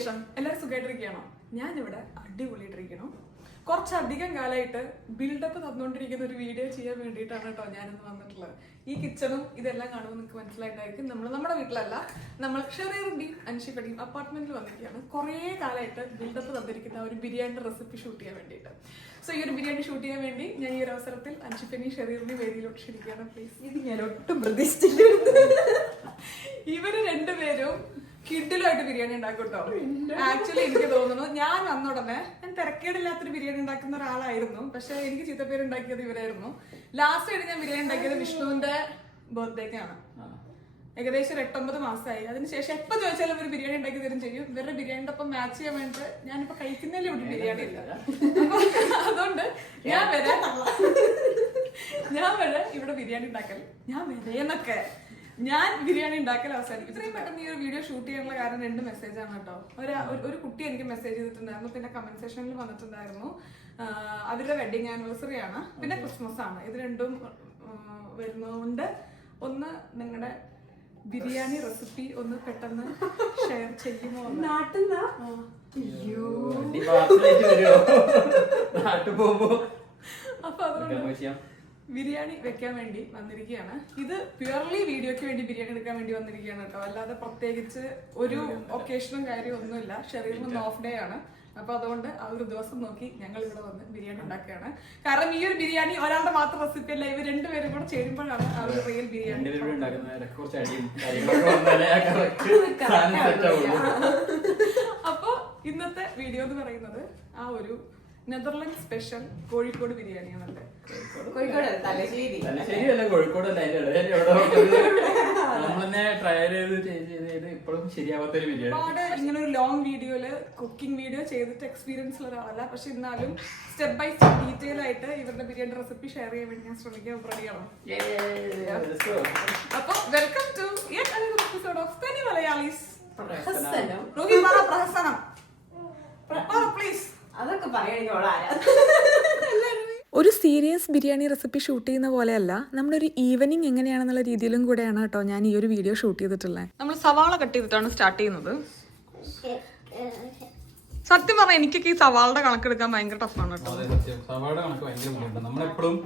വിശേഷം? എല്ലാവരും സുഖമായിട്ടിരിക്കുകയാണോ? ഞാനിവിടെ അടിപൊളിയായിട്ടിരിക്കണം. കുറച്ചധികം കാലമായിട്ട് ബിൽഡപ്പ് തന്നുകൊണ്ടിരിക്കുന്ന ഒരു വീഡിയോ ചെയ്യാൻ വേണ്ടിയിട്ടാണ് കേട്ടോ ഞാനിന്ന് വന്നിട്ടുള്ളത്. ഈ കിച്ചണും ഇതെല്ലാം കാണുമ്പോൾ നിങ്ങൾക്ക് മനസ്സിലായിട്ടായിരിക്കും നമ്മുടെ വീട്ടിലല്ല, നമ്മൾ ഷെറീറിന്റെയും അൻഷിഫയുടെയും അപ്പാർട്ട്മെന്റിൽ വന്നിരിക്കുകയാണ്. കുറേ കാലമായിട്ട് ബിൽഡപ്പ് തന്നിരിക്കുന്ന ഒരു ബിരിയാണിയുടെ റെസിപ്പി ഷൂട്ട് ചെയ്യാൻ വേണ്ടിയിട്ട്. സോ ഈ ഒരു ബിരിയാണി ഷൂട്ട് ചെയ്യാൻ വേണ്ടി ഞാൻ ഈ ഒരു അവസരത്തിൽ അൻഷിഫിനെയും ഷെറീറിന്റെയും വേദിയിലോട്ട് ക്ഷണിക്കുകയാണ്. പ്ലീസ്. ഇത് ഞാൻ ഒട്ടും പ്രതീക്ഷിച്ചില്ല. ഇവര് രണ്ടുപേരും കിഡിലായിട്ട് ബിരിയാണി ഉണ്ടാക്കും കേട്ടോ. ആക്ച്വലി എനിക്ക് തോന്നുന്നു ഞാൻ വന്നുടനെ ഞാൻ തിരക്കേടില്ലാത്തൊരു ബിരിയാണി ഉണ്ടാക്കുന്ന ഒരാളായിരുന്നു. പക്ഷെ എനിക്ക് ചീത്തപ്പേര് ഉണ്ടാക്കിയത് ഇവരായിരുന്നു. ലാസ്റ്റ് ആയിട്ട് ഞാൻ ബിരിയാണി ഉണ്ടാക്കിയത് വിഷ്ണുവിന്റെ ബർത്ത്ഡേക്കാണ്. ഏകദേശം ഒരു 8-9 മാസമായി. അതിനുശേഷം എപ്പോൾ ചോദിച്ചാലും ഒരു ബിരിയാണി ഉണ്ടാക്കി തരും ചെയ്യും. ഇവരുടെ ബിരിയാണിയുടെ ഒപ്പം മാച്ച് ചെയ്യാൻ വേണ്ടിട്ട് ഞാനിപ്പോ കഴിക്കുന്നതിൽ ഇവിടെ ബിരിയാണി ഇല്ല. അതുകൊണ്ട് ഞാൻ വരെ ഇവിടെ ബിരിയാണി ഉണ്ടാക്കൽ ഞാൻ ബിരിയാണി ഉണ്ടാക്കൽ അവസാനിക്കും. ഇത്രയും പെട്ടെന്ന് ഈ ഒരു വീഡിയോ ഷൂട്ട് ചെയ്യാനുള്ള കാരണം 2 മെസ്സേജാണ് കേട്ടോ. ഒരു കുട്ടി എനിക്ക് മെസ്സേജ് ചെയ്തിട്ടുണ്ടായിരുന്നു, പിന്നെ കമന്റ് സെക്ഷനിൽ വന്നിട്ടുണ്ടായിരുന്നു. അവരുടെ വെഡിങ് ആനിവേഴ്സറി ആണ്, പിന്നെ ക്രിസ്മസ് ആണ്. ഇത് രണ്ടും വരുന്നതുകൊണ്ട് ഒന്ന് നിങ്ങളുടെ ബിരിയാണി റെസിപ്പി ഒന്ന് പെട്ടെന്ന് ഷെയർ ചെയ്യുമോ? അപ്പൊ അതുകൊണ്ട് ബിരിയാണി വെക്കാൻ വേണ്ടി വന്നിരിക്കുകയാണ്. ഇത് പ്യുവർലി വീഡിയോക്ക് വേണ്ടി ബിരിയാണി എടുക്കാൻ വേണ്ടി വന്നിരിക്കുകയാണ് കേട്ടോ. അല്ലാതെ പ്രത്യേകിച്ച് ഒരു ഒക്കേഷനും കാര്യം ഒന്നുമില്ല. ഷെറീറിന് ഓഫ് ഡേ ആണ്. അപ്പൊ അതുകൊണ്ട് ആ ഒരു ദിവസം നോക്കി ഞങ്ങൾ ഇവിടെ വന്ന് ബിരിയാണി ഉണ്ടാക്കുകയാണ്. കാരണം ഈ ഒരു ബിരിയാണി ഒരാളുടെ മാത്രം റെസിപ്പി അല്ല, ഇവർ രണ്ടുപേരും കൂടെ ചേരുമ്പോഴാണ് ആ ഒരു റിയൽ ബിരിയാണി. അപ്പൊ ഇന്നത്തെ വീഡിയോ എന്ന് പറയുന്നത് ആ ഒരു നെതർലൻഡ് സ്പെഷ്യൽ കോഴിക്കോട് ബിരിയാണിയാണല്ലേ. ഒരുപാട് ഇങ്ങനെ ഒരു ലോങ് വീഡിയോയില് കുക്കിംഗ് വീഡിയോ ചെയ്തിട്ട് എക്സ്പീരിയൻസ് ഉള്ള ഒരാളല്ല. പക്ഷെ എന്നാലും സ്റ്റെപ്പ് ബൈ സ്റ്റെപ്പ് ഡീറ്റെയിൽ ആയിട്ട് ഇവരുടെ ബിരിയാണി റെസിപ്പി ഷെയർ ചെയ്യാൻ വേണ്ടി ഞാൻ ശ്രമിക്കാൻ റെഡിയാണോ? അപ്പൊ welcome to yet another episode of തനി മലയാളീസ്. പ്രഹസനം പ്ലീസ്. അതൊക്കെ പറയാ. ഒരു സീരിയസ് ബിരിയാണി റെസിപ്പി ഷൂട്ട് ചെയ്യുന്ന പോലെയല്ല, നമ്മളൊരു ഈവനിങ് എങ്ങനെയാണെന്നുള്ള രീതിയിലും കൂടെയാണ് കേട്ടോ ഞാൻ ഈ ഒരു വീഡിയോ ഷൂട്ട് ചെയ്തിട്ടുള്ളത്. നമ്മൾ സവാള കട്ട് ചെയ്തിട്ടാണ് സ്റ്റാർട്ട് ചെയ്യുന്നത്. സത്യം പറഞ്ഞാൽ എനിക്കൊക്കെ ഈ സവാളയുടെ കണക്കെടുക്കാൻ ഭയങ്കര ടഫാണ് കേട്ടോ. സവാളയുടെ കണക്ക് ഭയങ്കര ബുദ്ധിമുട്ടാണ്. നമ്മളെപ്പോഴും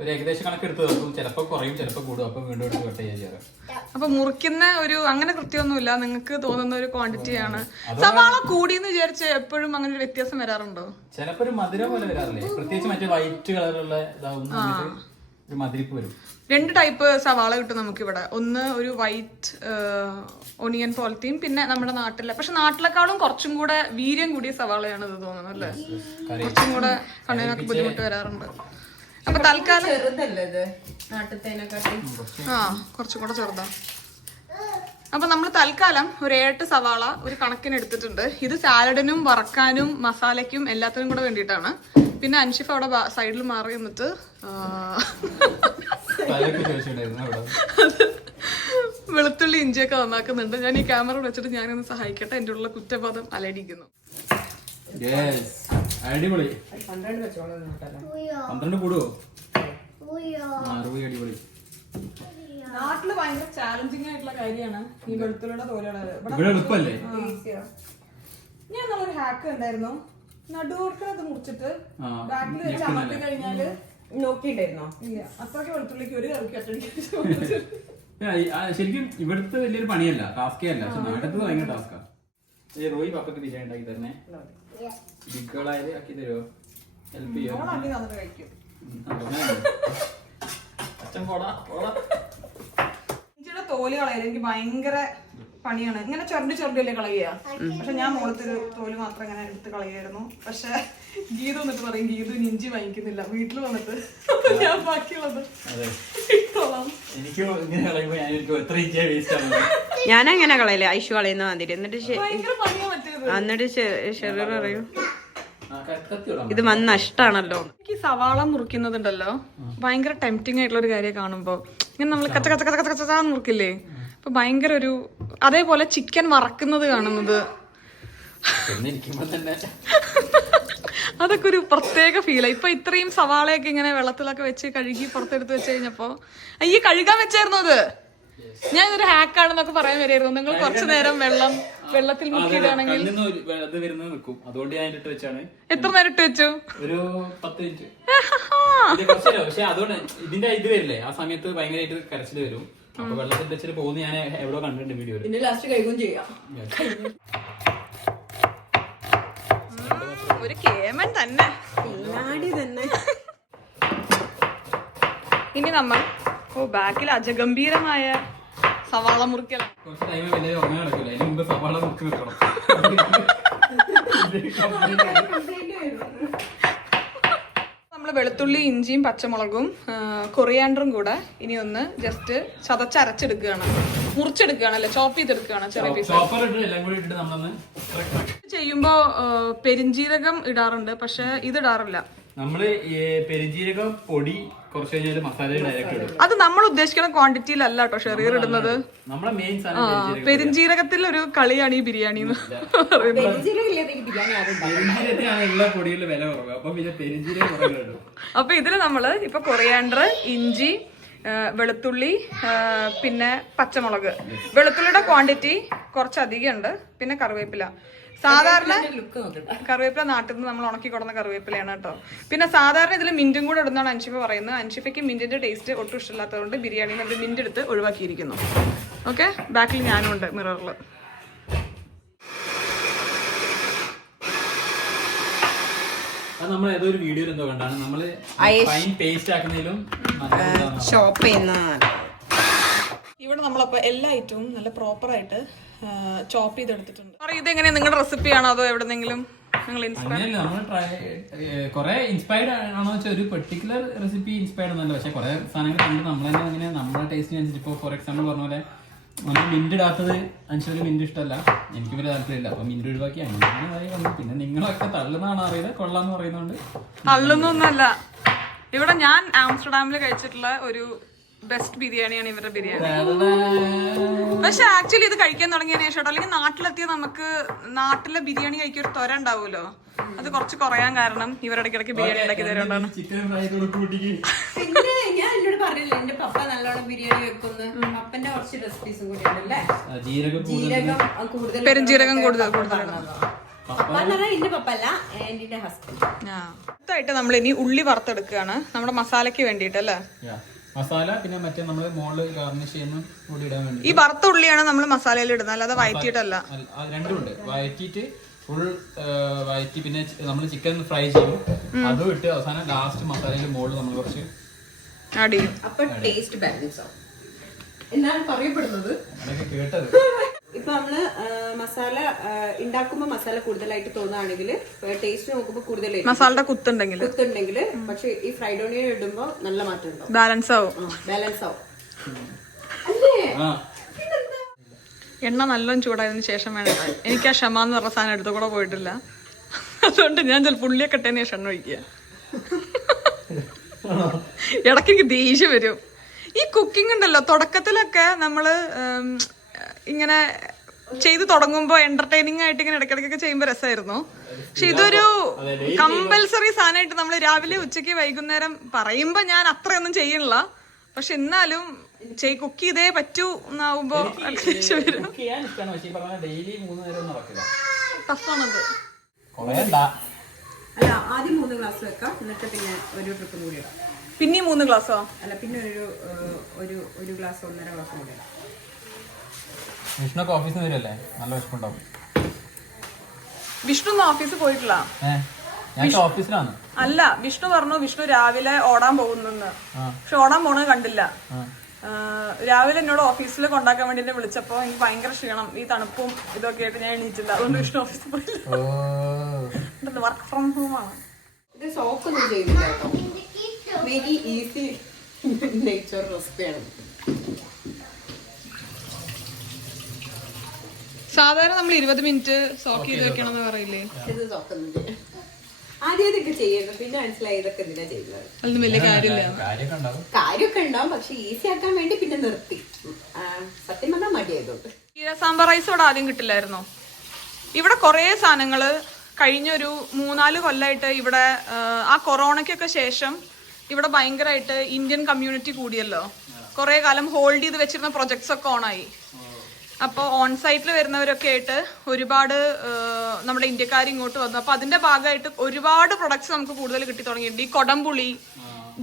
ഒരു ഏകദേശം കണക്ക് എടുത്ത് വെക്കും. ചിലപ്പോൾ കുറയും, ചിലപ്പോൾ കൂടും. അപ്പം വീണ്ടും എടുത്ത് കട്ട് ചെയ്യാറ്. അപ്പൊ മുറിക്കുന്ന ഒരു അങ്ങനെ കൃത്യമൊന്നുമില്ല, നിങ്ങൾക്ക് തോന്നുന്ന ഒരു ക്വാണ്ടിറ്റിയാണ്. സവാള കൂടിയെന്ന് വിചാരിച്ച് എപ്പോഴും അങ്ങനെ ഒരു വ്യത്യാസം വരാറുണ്ടോ? ചിലപ്പോ ഒരു മധുരം പോലെ വരാറില്ലേ? പ്രത്യേകിച്ച് മറ്റേ വൈറ്റ് കളറുള്ള ഇതാവുന്ന ഒരു മധുരിപ്പ് വരും. 2 ടൈപ്പ് സവാള കിട്ടും നമുക്കിവിടെ. ഒന്ന് ഒരു വൈറ്റ് ഒണിയൻ പോലത്തെയും, പിന്നെ നമ്മുടെ നാട്ടിലെ, പക്ഷെ നാട്ടിലെക്കാളും കുറച്ചും കൂടെ വീര്യം കൂടിയ സവാളയാണ് ഇത് തോന്നുന്നു അല്ലേ. കുറച്ചും കൂടെ കണ്ണിനൊക്കെ ബുദ്ധിമുട്ട് വരാറുണ്ട്. അപ്പൊ തൽക്കാലം കുറച്ചും കൂടെ ചെറുതാ. അപ്പൊ നമ്മൾ തൽക്കാലം ഒരു 7 സവാള ഒരു കണക്കിന് എടുത്തിട്ടുണ്ട്. ഇത് സാലഡിനും വറക്കാനും മസാലയ്ക്കും എല്ലാത്തിനും കൂടെ വേണ്ടിയിട്ടാണ്. പിന്നെ അൻഷിഫ് അവിടെ സൈഡിൽ മാറി നിന്നിട്ട് വെളുത്തുള്ളി ഇഞ്ചിയൊക്കെ നന്നാക്കുന്നുണ്ട്. ഞാൻ ഈ ക്യാമറ വെച്ചിട്ട് ഞാനൊന്ന് സഹായിക്കട്ടെ. എന്റെ ഉള്ള കുറ്റബോധം അലടിക്കുന്നു. അടിപൊളി. 12 കൂടുവോ? അടിപൊളി. നാട്ടില് ഭയങ്കര ചാലഞ്ചിങ് ആയിട്ടുള്ള കാര്യമാണ് ഈ വെളുത്തുള്ളിയുടെ തോലുകള്. ഞാൻ നമ്മളൊരു ഹാക്ക് ഉണ്ടായിരുന്നു, നടുവർക്കത് മുറിച്ചിട്ട് ബാക്കിൽ വെച്ച് അമർത്തി കഴിഞ്ഞാല് നോക്കിണ്ടായിരുന്നോ? ഇല്ല, അത്രയ്ക്ക് വെളുത്തുള്ളിക്ക് ഒരു കറിക്ക് അറ്റടിക്കാൻ. ശരിക്കും ഇവിടുത്തെ വലിയൊരു പണിയല്ല, ടാസ്കേ അല്ല. പക്ഷെ നാട്ടിലത്തെ ഭയങ്കര ടാസ്കാ. റോയി പപ്പക്ക് ബിരിയാണി ഉണ്ടാക്കി തരണേ. ബിഗുകളായത് ആക്കി തരുമോ? ഹെൽപ്പ് ചെയ്യോ? കഴിക്കും. ഇഞ്ചിയുടെ തോല് കളയാൻ എനിക്ക് ഭയങ്കര പണിയാണ്. ഇങ്ങനെ ചെറുതല്ലേ കളയുക. പക്ഷെ ഞാൻ മുഖത്തൊരു തോല് മാത്രം ഇങ്ങനെ എടുത്ത് കളയായിരുന്നു. പക്ഷെ ഗീത വന്നിട്ട് പറയും ഗീത ഇഞ്ചി വാങ്ങിക്കുന്നില്ല. വീട്ടിൽ വന്നിട്ട് ഞാൻ ബാക്കിയുള്ളത് ഇട്ടോളാം. ഞാനങ്ങനെ കളയില്ല, ഐഷു കളയുന്ന മാതിരി. എന്നിട്ട് ഷെറീർ പറയും ഇത് നഷ്ടാണല്ലോ. എനിക്ക് സവാള മുറിക്കുന്നതുണ്ടല്ലോ ഭയങ്കര ടെംപ്റ്റിംഗ് ആയിട്ടുള്ള ഒരു കാര്യം കാണുമ്പോ. ഇങ്ങനെ നമ്മൾ കച്ച കച്ച കച്ച കച്ച കച്ചാന്ന് മുറിക്കില്ലേ, അപ്പൊ ഭയങ്കര ഒരു, അതേപോലെ ചിക്കൻ വറക്കുന്നത് കാണുന്നത് അതൊക്കെ ഒരു പ്രത്യേക ഫീലാ. ഇപ്പൊ ഇത്രയും സവാളയൊക്കെ ഇങ്ങനെ വെള്ളത്തിലൊക്കെ വെച്ച് കഴുകി പുറത്തെടുത്ത് വെച്ച് കഴിഞ്ഞപ്പോ ഈ കഴുകാൻ വെച്ചായിരുന്നു അത്. ഞാൻ ഇതൊരു ഹാക്കാണെന്നൊക്കെ പറയാൻ വരായിരുന്നു. നിങ്ങൾ കുറച്ചു നേരം വെള്ളത്തിൽ മുക്കിയിടുകയാണെങ്കിൽ അത് വരുന്നത് നിൽക്കും. അതുകൊണ്ട് ഞാൻ ഇട്ട് വെച്ചാണ്. എത്ര നേരം ഇട്ട് വെച്ചു? ഒരു 10 മിനിറ്റ്. പക്ഷെ അതുകൊണ്ട് ഇതിന്റെ ഇത് വരില്ലേ, ആ സമയത്ത് ഭയങ്കരമായിട്ട് കരച്ചിൽ വരും. അപ്പൊ വെള്ളത്തിൽ വെച്ചിട്ട് പോകുന്ന ഞാൻ എവിടെ കണ്ടിട്ടുണ്ട് വീഡിയോ. പിന്നെ ലാസ്റ്റ് കൈകും ചെയ്യാം. ഒരു കേമൻ തന്നെ. ഇനി നമ്മൾ ബാക്കിൽ അജഗംഭീരമായ സവാള മുറിക്കൽ. കുറച്ച് ടൈം വലിയ ഉറങ്ങാൻ നടക്കില്ല. അതിന് മുമ്പ് സവാള മുറിച്ച് വെക്കണം. നമ്മൾ വെളുത്തുള്ളി, ഇഞ്ചിയും പച്ചമുളകും കൊറിയാണ്ടറും കൂടെ ഇനി ഒന്ന് ജസ്റ്റ് ചതച്ചരച്ചെടുക്കുകയാണ്. മുറിച്ചെടുക്കുകയാണല്ലേ, ചോപ്പ് ചെയ്തെടുക്കുകയാണ് ചെറിയ പീസ്. ചെയ്യുമ്പോ പെരിഞ്ജീരകം ഇടാറുണ്ട്, പക്ഷെ ഇത് ഇടാറില്ല. നമ്മള് പെരിഞ്ജീരകം പൊടി കുറച്ച് കഴിഞ്ഞാൽ മസാല ഡയറക്റ്റ് ഇടും. അത് നമ്മൾ ഉദ്ദേശിക്കുന്ന ക്വാണ്ടിറ്റിയിലല്ല കേട്ടോ ഷെറിയർ ഇടുന്നത്. നമ്മളെ മെയിൻ സാധനം പെരിഞ്ജീരകത്തിൽ ഒരു കളിയാണ് ഈ ബിരിയാണി എന്ന് പറയുന്നത്. പൊടികളുടെ വില കുറവ്. അപ്പൊ പിന്നെ പെരിഞ്ജീരകം കുറവ് ഇടും. അപ്പൊ ഇതില് നമ്മള് ഇപ്പൊ കൊറിയാണ്ടർ, ഇഞ്ചി, വെളുത്തുള്ളി, പിന്നെ പച്ചമുളക്. വെളുത്തുള്ളിയുടെ ക്വാണ്ടിറ്റി കുറച്ചധികം ഉണ്ട്. പിന്നെ കറിവേപ്പില. സാധാരണ കറിവേപ്പില നാട്ടിൽ നിന്ന് നമ്മൾ ഉണക്കി കൊടുന്ന കറിവേപ്പിലയാണ് കേട്ടോ. പിന്നെ സാധാരണ ഇതിൽ മിന്റും കൂടെ ഇടുന്നതാണ് അൻഷിഫ പറയുന്നത്. അൻഷിഫയ്ക്ക് മിന്റിന്റെ ടേസ്റ്റ് ഒട്ടും ഇഷ്ടമില്ലാത്തതുകൊണ്ട് ബിരിയാണിയിൽ നമ്മൾ മിന്റ് എടുത്ത് ഒഴിവാക്കിയിരിക്കുന്നു. ഓക്കെ, ബാക്കിൽ ഞാനും ഉണ്ട് മിററിൽ. അത് നമ്മൾ ഏതോ ഒരു വീഡിയോയിൽ എന്തോ കണ്ടാണ് നമ്മള് ഫൈൻ പേസ്റ്റ് ആക്കുന്നതിലും ഷോപ്പ് ചെയ്യുന്ന. ഇവിടെ നമ്മളപ്പോ എല്ലാ ഐറ്റവും നല്ല പ്രോപ്പർ ആയിട്ട് ചോപ്പ് ചെയ്തെടുത്തിട്ടുണ്ട്. ഇതെങ്ങനെയാ നിങ്ങളുടെ റെസിപ്പിയാണോ അതോ എവിടെന്നെങ്കിലും നിങ്ങൾ കൊറേ ഇൻസ്പയർഡ് ആണോ വെച്ചാൽ ഒരു പെർട്ടിക്കുലർ റെസിപ്പി ഇൻസ്പയർഡ് ഒന്നല്ല. പക്ഷെ കുറെ സാധനങ്ങൾ കണ്ട് നമ്മൾ തന്നെ അങ്ങനെ നമ്മളെ ടേസ്റ്റിനനുസരിച്ച് ഇപ്പോൾ ഫോർ എക്സാമ്പിൾ പറഞ്ഞ പോലെ നമ്മൾ മിന്റ് ഇടാത്തത് അനുസരിച്ച് മിന്റ് ഇഷ്ടമല്ല, എനിക്ക് വലിയ താല്പര്യമില്ല. അപ്പൊ മിന്റ് ഒഴിവാക്കി അങ്ങനെ വന്നു. പിന്നെ നിങ്ങളൊക്കെ തള്ളുന്നതാണ് അറിയില്ല, കൊള്ളാന്ന് പറയുന്നതുകൊണ്ട്. തള്ളുന്നൊന്നല്ല, ഇവിടെ ഞാൻ ആംസ്റ്റർഡാമിൽ കഴിച്ചിട്ടുള്ള ഒരു ബെസ്റ്റ് ബിരിയാണിയാണ് ഇവരുടെ ബിരിയാണി. പക്ഷെ ആക്ച്വലി ഇത് കഴിക്കാൻ തുടങ്ങിയതിനു ശേഷം അല്ലെങ്കിൽ നാട്ടിലെത്തിയ നമുക്ക് നാട്ടിലെ ബിരിയാണി കഴിക്കാൻ ഒരു ത്വര ഉണ്ടാവുമല്ലോ, അത് കുറച്ച് കുറയാൻ കാരണം ഇവരുടെ ഇടയ്ക്ക് ബിരിയാണി ഉണ്ടാക്കി തരുകൊണ്ടാണ്. പിന്നെ ഞാൻ എന്നോട് പറഞ്ഞില്ല എന്റെ പപ്പ നല്ലോണം ബിരിയാണി വെക്കുന്നു. പപ്പന്റെ കുറച്ച് റെസിപ്പീസും കൂടി ഉണ്ടല്ലേ. ജീരകം കൂടുതൽ, പെരുംജീരകം കൂടുതലാണ്. പപ്പ എന്ന് പറഞ്ഞാൽ എന്റെ പപ്പ അല്ല, എന്റെ ഹസ്ബൻഡ്. അടുത്തായിട്ട് നമ്മൾ ഇനി ഉള്ളി വറുത്തെടുക്കുകയാണ് നമ്മുടെ മസാലയ്ക്ക് വേണ്ടിയിട്ട് അല്ലേ. മസാല പിന്നെ മറ്റേ നമ്മള് മോള് ഗാർണിഷ് ചെയ്യുന്ന കൂടി ഇടാൻ വേണ്ടി. ഈ വറുത്ത ഉള്ളിയാണ് നമ്മൾ മസാലയിൽ ഇടുന്നത്, അല്ലാതെ വഴറ്റിയിട്ടല്ല. രണ്ടും ഉണ്ട്, വഴറ്റിയിട്ട് ഫുൾ വഴറ്റി പിന്നെ നമ്മൾ ചിക്കൻ ഫ്രൈ ചെയ്യും, അതും ഇട്ട് അവസാനം ലാസ്റ്റ് മസാലയുടെ മുകളിൽ നമ്മൾ കുറച്ച് ആഡ് ചെയ്യും. അപ്പൊ ടേസ്റ്റ് ബാലൻസ് ആവും എന്നാണ് പറയപ്പെടുന്നത്. അങ്ങനെയൊക്കെ കേട്ടത്. ഇപ്പൊ നമ്മള് മസാല ഉണ്ടാക്കുമ്പോ മസാല കൂടുതലായിട്ട് തോന്നുകയാണെങ്കിൽ ടേസ്റ്റ് നോക്കുമ്പോ കൂടുതലായിട്ട് മസാലയുടെ കുത്തുണ്ടെങ്കിൽ പക്ഷെ ഈ ഫ്രൈഡ് ഓണിയൻ ഇടുമ്പോ നല്ല മാറ്റം ഉണ്ടാവും, ബാലൻസ് ആവും. എണ്ണ നല്ലോണം ചൂടായതിനു ശേഷം വേണം. എനിക്ക് ആ ക്ഷമ എന്ന് പറഞ്ഞ സാധനം എടുത്തു കൂടെ പോയിട്ടില്ല, അതുകൊണ്ട് ഞാൻ ചിലപ്പോൾ ഉള്ളിയൊക്കെ ഇട്ടതിന് ശേഷം എണ്ണ ഒഴിക്കുക. ഇടയ്ക്ക് എനിക്ക് ദേഷ്യം വരും. ഈ കുക്കിംഗ് ഉണ്ടല്ലോ, തുടക്കത്തിലൊക്കെ നമ്മള് ഇങ്ങനെ ചെയ്തു തുടങ്ങുമ്പോ എന്റർടൈനിങ് ആയിട്ട് ഇങ്ങനെ ഇടയ്ക്കിടയ്ക്കൊക്കെ ചെയ്യുമ്പോ രസമായിരുന്നു. പക്ഷെ ഇതൊരു കമ്പൽസറി സാധനമായിട്ട് നമ്മൾ രാവിലെ ഉച്ചയ്ക്ക് വൈകുന്നേരം പറയുമ്പോ ഞാൻ അത്രയൊന്നും ചെയ്യണില്ല, പക്ഷെ എന്നാലും കുക്ക് ചെയ്തേ പറ്റൂ എന്നാവുമ്പോ ടഫാണത്. അല്ല, ആദ്യം 3 ഗ്ലാസ് വെക്കാം, എന്നിട്ട് പിന്നെ ഒരു ട്രിപ്പും കൂടി ഇടാം. പിന്നെ 3 ഗ്ലാസ്സോ? അല്ല, പിന്നെ ഒരു ഗ്ലാസ് 1.5 ഗ്ലാസ് കൂടി ഇടാം. വിഷ്ണുക്ക് ഓഫീസിൽ നിന്ന് വരല്ലേ, നല്ല വിഷമുണ്ടാവും. വിഷ്ണു ഒന്നും ഓഫീസിൽ പോയിട്ടില്ല. ഓഫീസിലാണ്. അല്ല, വിഷ്ണു പറഞ്ഞു വിഷ്ണു രാവിലെ ഓടാൻ പോകുന്നെന്ന്. പക്ഷെ ഓടാൻ പോണത് കണ്ടില്ല. രാവിലെ എന്നോട് ഓഫീസിൽ കൊണ്ടാക്കാൻ വേണ്ടി എന്നെ വിളിച്ചപ്പോ എനിക്ക് ഭയങ്കര ക്ഷീണം, ഈ തണുപ്പും ഇതൊക്കെ ആയിട്ട് ഞാൻ എണീറ്റില്ല. അതുകൊണ്ട് വിഷ്ണു ഓഫീസിൽ പോയില്ല. വർക്ക് ഫ്രം ഹോം ആണ്. ഇത് സോപ്പൊന്നും ചെയ്യുന്നില്ല കേട്ടോ, വെരി ഈസി നേച്ചർ റെസിപ്പിയാണ്. സാധാരണ നമ്മൾ 20 മിനിറ്റ് സോക്ക് ചെയ്ത് വെക്കണമെന്ന് പറയില്ലേ? ഇത് സോക്കൊന്നും ചെയ്യാം. ആദ്യം ഇതൊക്കെ ചെയ്യുന്നു, പിന്നെ മനസ്സിലായി ഇതൊക്കെ എന്തിനാ ചെയ്യുന്നത്. അതൊന്നും വലിയ കാര്യമില്ല. കാര്യമൊക്കെ ഉണ്ടാവും, പക്ഷെ ഈസി ആക്കാൻ വേണ്ടി പിന്നെ നിർത്തി. സത്യം പറഞ്ഞാൽ മടിയായതുകൊണ്ട്. സാമ്പാർ റൈസ് ഇവിടെ ആദ്യം കിട്ടില്ലായിരുന്നോ? ഇവിടെ കുറേ സാധനങ്ങള് കഴിഞ്ഞൊരു 3-4 കൊല്ലമായിട്ട് ഇവിടെ ആ കൊറോണയ്ക്കൊക്കെ ശേഷം ഇവിടെ ഭയങ്കരമായിട്ട് ഇന്ത്യൻ കമ്മ്യൂണിറ്റി കൂടിയല്ലോ. കുറെ കാലം ഹോൾഡ് ചെയ്ത് വെച്ചിരുന്ന പ്രൊജക്ട്സ് ഒക്കെ ഓണായി. അപ്പോൾ ഓൺ സൈറ്റിൽ വരുന്നവരൊക്കെ ആയിട്ട് ഒരുപാട് നമ്മുടെ ഇന്ത്യക്കാർ ഇങ്ങോട്ട് വന്നു. അപ്പൊ അതിന്റെ ഭാഗമായിട്ട് ഒരുപാട് പ്രൊഡക്ട്സ് നമുക്ക് കൂടുതൽ കിട്ടി തുടങ്ങിയിട്ടുണ്ട്. ഈ കൊടംപുളി,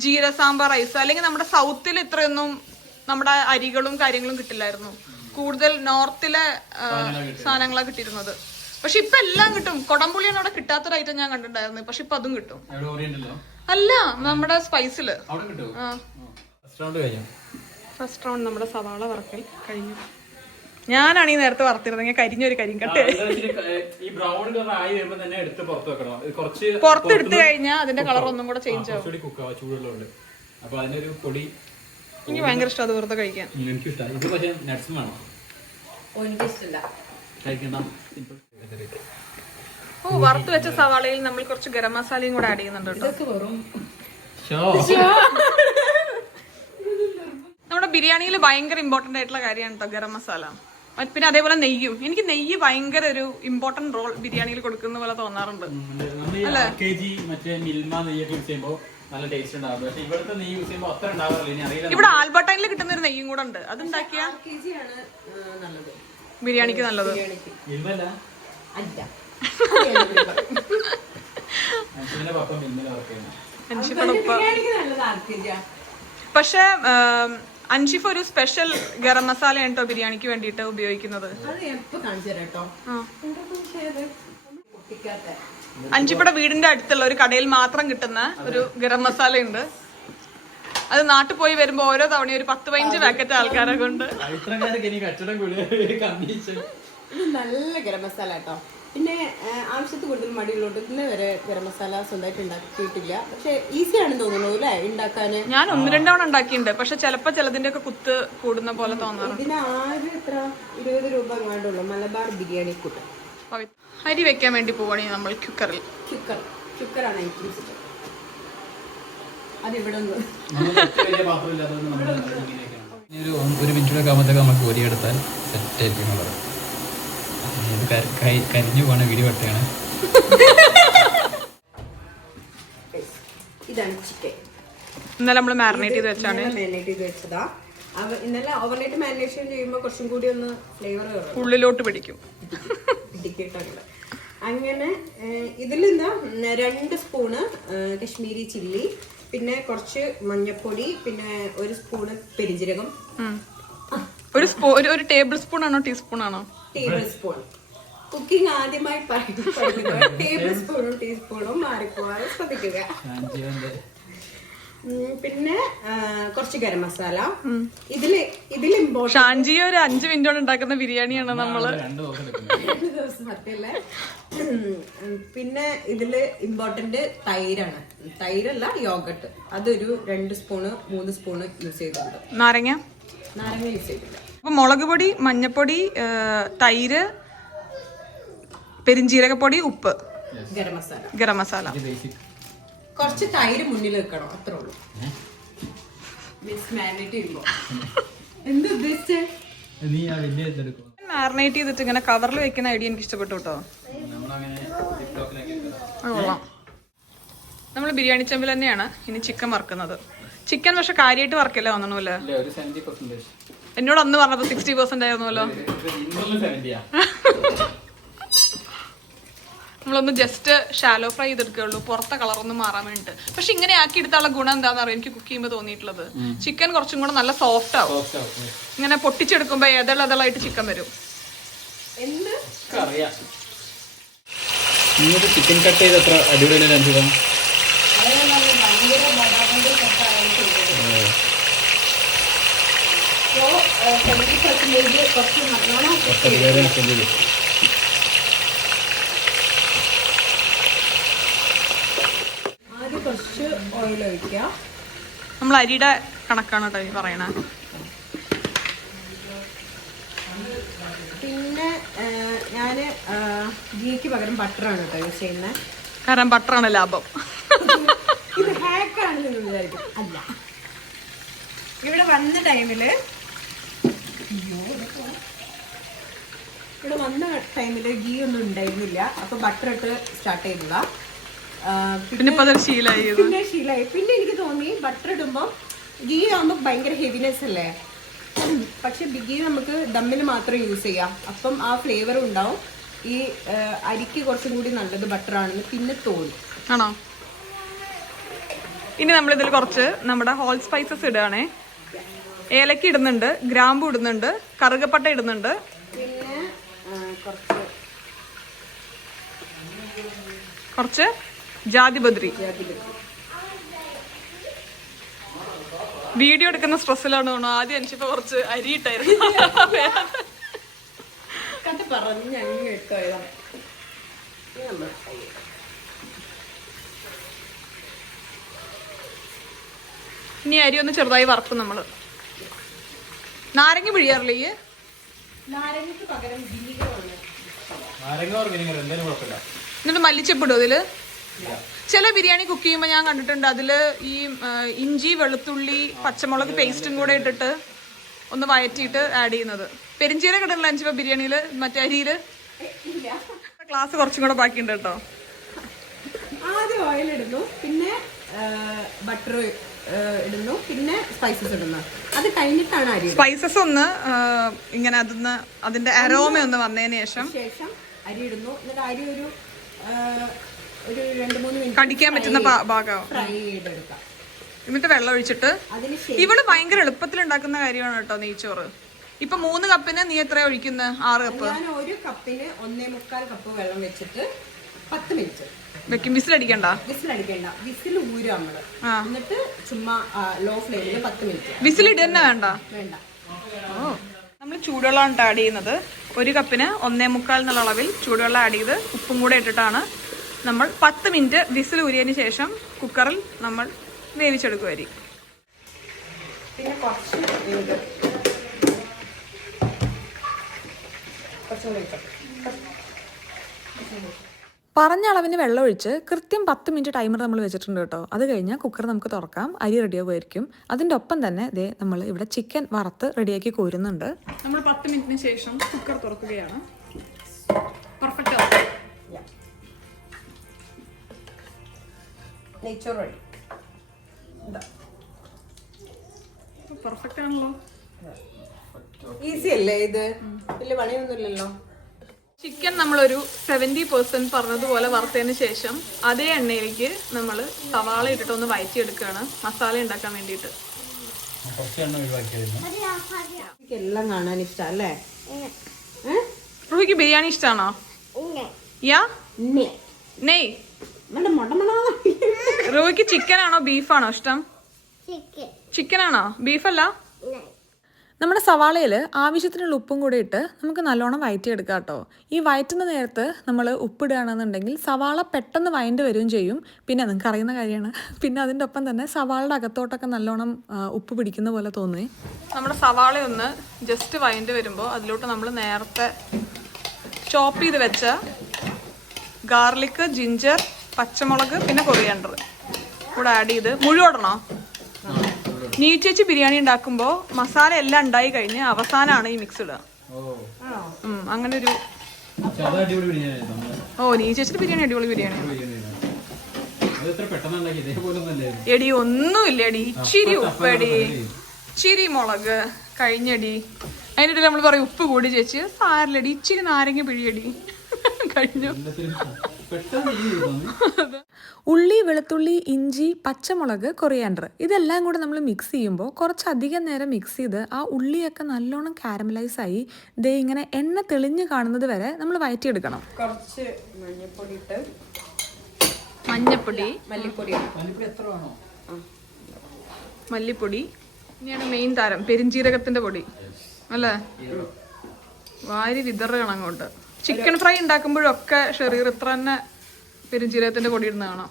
ജീര സാമ്പാർ റൈസ്, അല്ലെങ്കിൽ നമ്മുടെ സൗത്തിൽ ഇത്രയൊന്നും നമ്മുടെ അരികളും കാര്യങ്ങളും കിട്ടില്ലായിരുന്നു. കൂടുതൽ നോർത്തിലെ സാധനങ്ങളാണ് കിട്ടിയിരുന്നത്. പക്ഷെ ഇപ്പൊ എല്ലാം കിട്ടും. കൊടംപുളിയാണ് അവിടെ കിട്ടാത്തൊരു ഐറ്റം ഞാൻ കണ്ടിട്ടുണ്ടായിരുന്നു. പക്ഷെ ഇപ്പൊ അതും കിട്ടും. അല്ല, നമ്മുടെ സ്പൈസില് ഫസ്റ്റ് റൗണ്ട് നമ്മുടെ സവാള വറക്കൽ കഴിഞ്ഞു. ഞാനാണ് ഈ നേരത്തെ വറുത്തിരുന്നെങ്കിൽ കരിഞ്ഞൊരു കരിങ്കട്ട് പുറത്തെടുത്ത് കഴിഞ്ഞാൽ അതിന്റെ കളർ ഒന്നും കൂടെ ചേഞ്ച് ആവും. എനിക്ക് ഭയങ്കര ഇഷ്ടം അത് വെറുതെ കഴിക്കാൻ. ഓ, വറുത്ത് വെച്ച സവാളയിൽ നമ്മൾ കുറച്ച് ഗരം മസാലയും കൂടെ ആഡ് ചെയ്യുന്നുണ്ട് കേട്ടോ. നമ്മുടെ ബിരിയാണിയിൽ ഭയങ്കര ഇമ്പോർട്ടന്റ് ആയിട്ടുള്ള കാര്യമാണ് കേട്ടോ ഗരം മസാല. പിന്നെ അതേപോലെ നെയ്യും. എനിക്ക് നെയ്യ് ഭയങ്കര ഒരു ഇമ്പോർട്ടന്റ് റോൾ ബിരിയാണിയിൽ കൊടുക്കുന്ന പോലെ തോന്നാറുണ്ട്. ഇവിടെ ആൽബർട്ടൈനിൽ കിട്ടുന്ന ഒരു നെയ്യും കൂടെ ഉണ്ട്. അതുണ്ടാക്കിയ ബിരിയാണിക്ക് നല്ലത്. പക്ഷെ അൻഷിഫ് ഒരു സ്പെഷ്യൽ ഗരം മസാല കേട്ടോ ബിരിയാണിക്ക് വേണ്ടിട്ട് ഉപയോഗിക്കുന്നത്. അൻഷിഫയുടെ വീടിന്റെ അടുത്തുള്ള ഒരു കടയിൽ മാത്രം കിട്ടുന്ന ഒരു ഗരം മസാല ഉണ്ട്. അത് നാട്ടിൽ പോയി വരുമ്പോ ഓരോ തവണ ഒരു 10-15 പാക്കറ്റ് ആൾക്കാരെ കൊണ്ട്. നല്ല ഗരം മസാല കേട്ടോ. പിന്നെ ആവശ്യത്തിൽ കൂടുതൽ മടിയുള്ളോട്ട് ഇന്ന് വരെ ഗരം മസാല സ്വന്തമായിട്ട് ഉണ്ടാക്കിയിട്ടില്ല. പക്ഷെ ഈസി ആണെന്ന് തോന്നുന്നു അല്ലേ ഉണ്ടാക്കാന്. ഞാൻ 1-2 തവണ ഉണ്ടാക്കിയിട്ടുണ്ട്. പക്ഷെ ചിലപ്പോ ചിലതിന്റെ ഒക്കെ കുത്ത് കൂടുന്ന പോലെ തോന്നാറുണ്ട്. ഇതിന് എത്ര 20 രൂപ എങ്ങാണ്ടുള്ളൂ. മലബാർ ബിരിയാണി കൂട്ട്. അരി വെക്കാൻ വേണ്ടി പോവാണെങ്കിൽ നമ്മൾ കുക്കറാണ് എനിക്ക് ഇഷ്ടം. അതിവിടെ ഒരു മിനിറ്റൊക്കെ ആകുമ്പോഴത്തേക്ക് നമുക്ക് കോരിയെടുത്താൽ സെറ്റ് ആയിരിക്കും. കരിഞ്ഞു പോണ വീഡിയോ ഒട്ടയാണ്. ഇതാണ് ചിക്കൻ. ഇന്നലെ നമ്മൾ മാരിനേറ്റ് ചെയ്ത് വെച്ചതാ. ഇന്നലെ ഓവർനൈറ്റ് മാരിനേഷൻ ചെയ്യുമ്പോൾ കുറച്ചും കൂടി ഒന്ന് ഫ്ലേവർ ഉള്ളിലോട്ട് പിടിക്കും. അങ്ങനെ ഇതിലെന്താ 2 സ്പൂണ് കശ്മീരി ചില്ലി, പിന്നെ കുറച്ച് മഞ്ഞപ്പൊടി, പിന്നെ 1 സ്പൂണ് പെരിഞ്ജീരകം. ഒരു ടേബിൾ സ്പൂൺ ആണോ ടീസ്പൂൺ ആണോ? Table spoon. കുക്കിംഗ് ആദ്യമായി പഠിക്കുക. ടേബിൾ സ്പൂണും ടീസ്പൂണും മാറിപ്പോവാതെ ശ്രദ്ധിക്കുക. പിന്നെ കുറച്ച് ഗരം മസാല. ഇതില് ഷാൻജി ഒരു 5 മിനിറ്റ് കൊണ്ട് ഉണ്ടാക്കുന്ന ബിരിയാണിയാണ് നമ്മള് 2 ദിവസം മറ്റല്ലേ. പിന്നെ ഇതില് ഇമ്പോർട്ടന്റ് തൈരാണ്. തൈരല്ല, യോഗട്ട്. അതൊരു 2 സ്പൂണ് 3 സ്പൂണ് യൂസ് ചെയ്തിട്ടുണ്ട്. നാരങ്ങ യൂസ് ചെയ്തില്ല. അപ്പൊ മുളക് പൊടി, മഞ്ഞപ്പൊടി, തൈര്, പെരിഞ്ജീരകപ്പൊടി, ഉപ്പ്, ഗരം മസാല. കുറച്ച് തൈര് മുന്നിൽ വെക്കണം, അത്രേ ഉള്ളൂ. മാരിനേറ്റ് ചെയ്തിട്ട് ഇങ്ങനെ കവറിൽ വെക്കുന്ന ഐഡിയ എനിക്ക് ഇഷ്ടപ്പെട്ടു കേട്ടോ. കൊള്ളാം. നമ്മൾ ബിരിയാണി ചെമ്പിൽ തന്നെയാണ് ഇനി ചിക്കൻ വറുക്കുന്നത്. ചിക്കൻ പക്ഷെ കാര്യമായിട്ട് വറക്കല്ലേ വന്നണല്ലേ? എന്നോട് അന്ന് പറഞ്ഞപ്പോ 60% ആയിരുന്നല്ലോ. നമ്മളൊന്ന് ജസ്റ്റ് ഷാലോ ഫ്രൈ ചെയ്തെടുക്കുകയുള്ളൂ, പുറത്തെ കളറൊന്നും മാറാൻ വേണ്ടിട്ട്. പക്ഷെ ഇങ്ങനെ ആക്കി എടുത്താലുള്ള ഗുണം എന്താണെന്ന് അറിയാം എനിക്ക് കുക്ക് ചെയ്യുമ്പോൾ തോന്നിയിട്ടുള്ളത്. ചിക്കൻ കുറച്ചും കൂടെ നല്ല സോഫ്റ്റ് ആവും. ഇങ്ങനെ പൊട്ടിച്ചെടുക്കുമ്പോ ഏതെള്ളായിട്ട് ചിക്കൻ വരും. ചിക്കൻ കട്ട് ചെയ്ത് എത്ര അടിപൊളിയല്ലേ? കുറച്ച് ഓയിൽ ഒഴിക്കാം. നമ്മൾ അരിയുടെ കണക്കാണ് കേട്ടോ ഈ പറയണ. പിന്നെ ഞാന് ഗീക്ക് പകരം ബട്ടറാണ് കേട്ടോ യൂസ് ചെയ്യുന്നത്. കാരണം ബട്ടറാണ് ലാഭം. ഇത് ഹാക്കാണെന്ന് വിചാരിക്കും. അല്ല, ഇവിടെ വന്ന ടൈമില് ഗീ ഒന്നും ഉണ്ടായിരുന്നില്ല. അപ്പൊ ബട്ടർ ഇട്ട് സ്റ്റാർട്ട് ചെയ്തതാ. പിന്നെ ശീലായി. പിന്നെ എനിക്ക് തോന്നി ബട്ടർ ഇടുമ്പോ ഗീ ആകുമ്പോൾ ഭയങ്കര ഹെവിനെസ് അല്ലേ, പക്ഷെ ഗീ നമുക്ക് ദമ്മിൽ മാത്രം യൂസ് ചെയ്യാം. അപ്പം ആ ഫ്ലേവറും ഉണ്ടാവും. ഈ അരിക്ക് കുറച്ചും കൂടി നല്ലത് ബട്ടറാണെന്ന് പിന്നെ തോന്നും. ആണോ? ഇനി നമ്മളിതിൽ കുറച്ച് നമ്മുടെ ഹോൾ സ്പൈസസ് ഇടുകയാണേ. ഏലക്ക ഇടുന്നുണ്ട്, ഗ്രാമ്പു ഇടുന്നുണ്ട്, കറുകപ്പട്ട ഇടുന്നുണ്ട്, പിന്നെ കുറച്ച് ജാതിപത്രി. വീഡിയോ എടുക്കുന്ന സ്ട്രെസ്സിലാണ് തോന്നുന്നു. ആദ്യം എനിക്കിപ്പോ കുറച്ച് അരി ഇട്ടായിരുന്നു. പറഞ്ഞ് അങ്ങ് ഇട്ടോ. ഇനി അരി ഒന്ന് ചെറുതായി വറുക്കും നമ്മള്. നാരങ്ങ പിഴിയാറില്ലേ ഈ? നാരങ്ങക്ക് പകരം വിനീഗറാണ്. എന്നിട്ട് മല്ലിച്ചപ്പിടും അതില്. ചില ബിരിയാണി കുക്ക് ചെയ്യുമ്പോൾ ഞാൻ കണ്ടിട്ടുണ്ട് അതില് ഈ ഇഞ്ചി, വെളുത്തുള്ളി, പച്ചമുളക് പേസ്റ്റും കൂടെ ഇട്ടിട്ട് ഒന്ന് വയറ്റിയിട്ട് ആഡ് ചെയ്യുന്നത്. പെരിഞ്ചീരകം ഇടണല്ലോ അഞ്ചിപ്പോ ബിരിയാണിയില്, മറ്റേ അരിയില്. ക്ലാസ് കുറച്ചും കൂടെ ബാക്കിയുണ്ട് കേട്ടോ. ആദ്യം ഓയിൽ ഇടുന്നു, പിന്നെ ബട്ടർ ഇടുന്നു, പിന്നെ സ്പൈസസ് ഇടുന്നു. അത് കഴിഞ്ഞിട്ടാണ് അരി. സ്പൈസസ് ഒന്ന് ഇങ്ങനെ അതിന്റെ അരോമ ഒന്ന് വന്നതിന് ശേഷം അരി ഇടുന്നു. എന്നിട്ട് അരി ഒരു 2-3 മിനിറ്റ് കടിക്കാൻ പറ്റുന്ന ഭാഗം ഫ്രൈ ചെയ്തെടുക്കാം. എന്നിട്ട് വെള്ളം ഒഴിച്ചിട്ട്. ഇവള് ഭയങ്കര എളുപ്പത്തിൽ ഉണ്ടാക്കുന്ന കാര്യമാണ് കേട്ടോ നെയ്ച്ചോറ്. ഇപ്പൊ 3 കപ്പിന് നീ എത്ര ഒഴിക്കുന്നത്? 6 കപ്പ്. ഞാൻ 1 കപ്പിന് 1.25 കപ്പ് വെള്ളം വെച്ചിട്ട് 10 മിനിറ്റ് വെക്കും. വിസിലടിക്കണ്ട? വിസിലടിക്കണ്ട. വിസിൽ ഊരും നമ്മള്. എന്നിട്ട് ചുമ്മാ ലോ ഫ്ലെയിമില് 10 മിനിറ്റ്. വിസിലിട് തന്നെ വേണ്ട? വേണ്ട. ഓ, നമ്മൾ ചൂടുവെള്ളം ആഡ് ചെയ്യുന്നത്. 1 കപ്പിന് 1.25 എന്നുള്ള അളവിൽ ചൂടുവെള്ളം ആഡ് ചെയ്ത് ഉപ്പും കൂടെ ഇട്ടിട്ടാണ് നമ്മൾ 10 മിനിറ്റ് വിസിൽ ഊരിയതിന് ശേഷം കുക്കറിൽ നമ്മൾ വേവിച്ചെടുക്കുമായിരിക്കും. പിന്നെ കുറച്ച് പറഞ്ഞ അളവിന് വെള്ളം ഒഴിച്ച് കൃത്യം 10 മിനിറ്റ് ടൈമർ നമ്മൾ വെച്ചിട്ടുണ്ട് കേട്ടോ. അത് കഴിഞ്ഞാൽ കുക്കർ നമുക്ക് തുറക്കാം. അരി റെഡിയാകുമായിരിക്കും. അതിൻ്റെ ഒപ്പം തന്നെ ദേ നമ്മൾ ഇവിടെ ചിക്കൻ വറുത്ത് റെഡിയാക്കി കോരുന്നുണ്ട്. നമ്മൾ 10 മിനിറ്റിന് ശേഷം കുക്കർ തുറക്കുകയാണ്. പെർഫെക്റ്റ് നെയ്ച്ചോറ് റെഡി. പെർഫെക്റ്റ് ആണല്ലോ. ഈസി അല്ലേ ഇത്? വലിയ പണിയൊന്നുമില്ലല്ലോ. ചിക്കൻ നമ്മളൊരു 70% പറഞ്ഞതുപോലെ വറുത്തതിന് ശേഷം അതേ എണ്ണയിലേക്ക് നമ്മൾ സവാള ഇട്ടിട്ട് ഒന്ന് വഴറ്റിയെടുക്കുകയാണ് മസാല ഉണ്ടാക്കാൻ വേണ്ടിയിട്ട്. എല്ലാം കാണാൻ ഇഷ്ടം അല്ലേ? റൂഹിക്ക് ബിരിയാണി ഇഷ്ടമാണോ? യാ നെയ്. റൂഹിക്ക് ചിക്കൻ ആണോ ബീഫാണോ ഇഷ്ടം? ചിക്കൻ ആണോ? ബീഫല്ല? നമ്മുടെ സവാളയിൽ ആവശ്യത്തിനുള്ള ഉപ്പും കൂടി ഇട്ട് നമുക്ക് നല്ലോണം വഴറ്റിയെടുക്കാം കേട്ടോ. ഈ വഴറ്റുന്ന നേരത്ത് നമ്മൾ ഉപ്പിടുകയാണെന്നുണ്ടെങ്കിൽ സവാള പെട്ടെന്ന് വഴണ്ട് വരികയും ചെയ്യും. പിന്നെ നിങ്ങൾക്ക് അറിയുന്ന കാര്യമാണ്. പിന്നെ അതിൻ്റെ ഒപ്പം തന്നെ സവാളയുടെ അകത്തോട്ടൊക്കെ നല്ലോണം ഉപ്പ് പിടിക്കുന്ന പോലെ തോന്നുകയും. നമ്മുടെ സവാള ഒന്ന് ജസ്റ്റ് വഴണ്ട് വരുമ്പോൾ അതിലോട്ട് നമ്മൾ നേരത്തെ ചോപ്പ് ചെയ്ത് വെച്ച ഗാർലിക്, ജിഞ്ചർ, പച്ചമുളക്, പിന്നെ കൊറിയാണ്ടർ കൂടെ ആഡ് ചെയ്ത് മുഴുവടണോ? നീച്ചേച്ചി ബിരിയാണി ഉണ്ടാക്കുമ്പോൾ മസാല എല്ലാം ഉണ്ടായി കഴിഞ്ഞ് അവസാനമാണ് ഈ മിക്സ് ഇടുക. അങ്ങനെ ഒരു നീച്ചേച്ചിയുടെ ബിരിയാണി അടിപൊളി ബിരിയാണി. എടി ഒന്നുമില്ല എടി, ഇച്ചിരി ഉപ്പടി, ഇച്ചിരി മുളക് കഴിഞ്ഞടി. അതിനിടയിൽ നമ്മൾ പറയും ഉപ്പ് കൂടി ചേച്ചി. സാരില്ലടി, ഇച്ചിരി നാരങ്ങ പിഴിയടി. കഴിഞ്ഞു. ഉള്ളി, വെളുത്തുള്ളി, ഇഞ്ചി, പച്ചമുളക്, കൊറിയാണ്ടർ ഇതെല്ലാം കൂടെ നമ്മൾ മിക്സ് ചെയ്യുമ്പോൾ കുറച്ചധികം നേരം മിക്സ് ചെയ്ത് ആ ഉള്ളിയൊക്കെ നല്ലോണം കാരമലൈസ് ആയി ദേ ഇങ്ങനെ എണ്ണ തെളിഞ്ഞ് കാണുന്നത് വരെ നമ്മൾ വഴറ്റിയെടുക്കണം. കുറച്ച് മഞ്ഞപ്പൊടി ഇട്ട് മല്ലിപ്പൊടി. ഇനിയാണ് മെയിൻ താരം പെരിഞ്ചീരകത്തിന്റെ പൊടി അല്ലേ? വാരി വിതറുകയാണ് അങ്ങോട്ട്. ചിക്കൻ ഫ്രൈ ഉണ്ടാക്കുമ്പോഴൊക്കെ ഷെറീർ ഇത്ര തന്നെ പെരിഞ്ചീരകത്തിന്റെ പൊടി ഇടുന്ന കാണാം.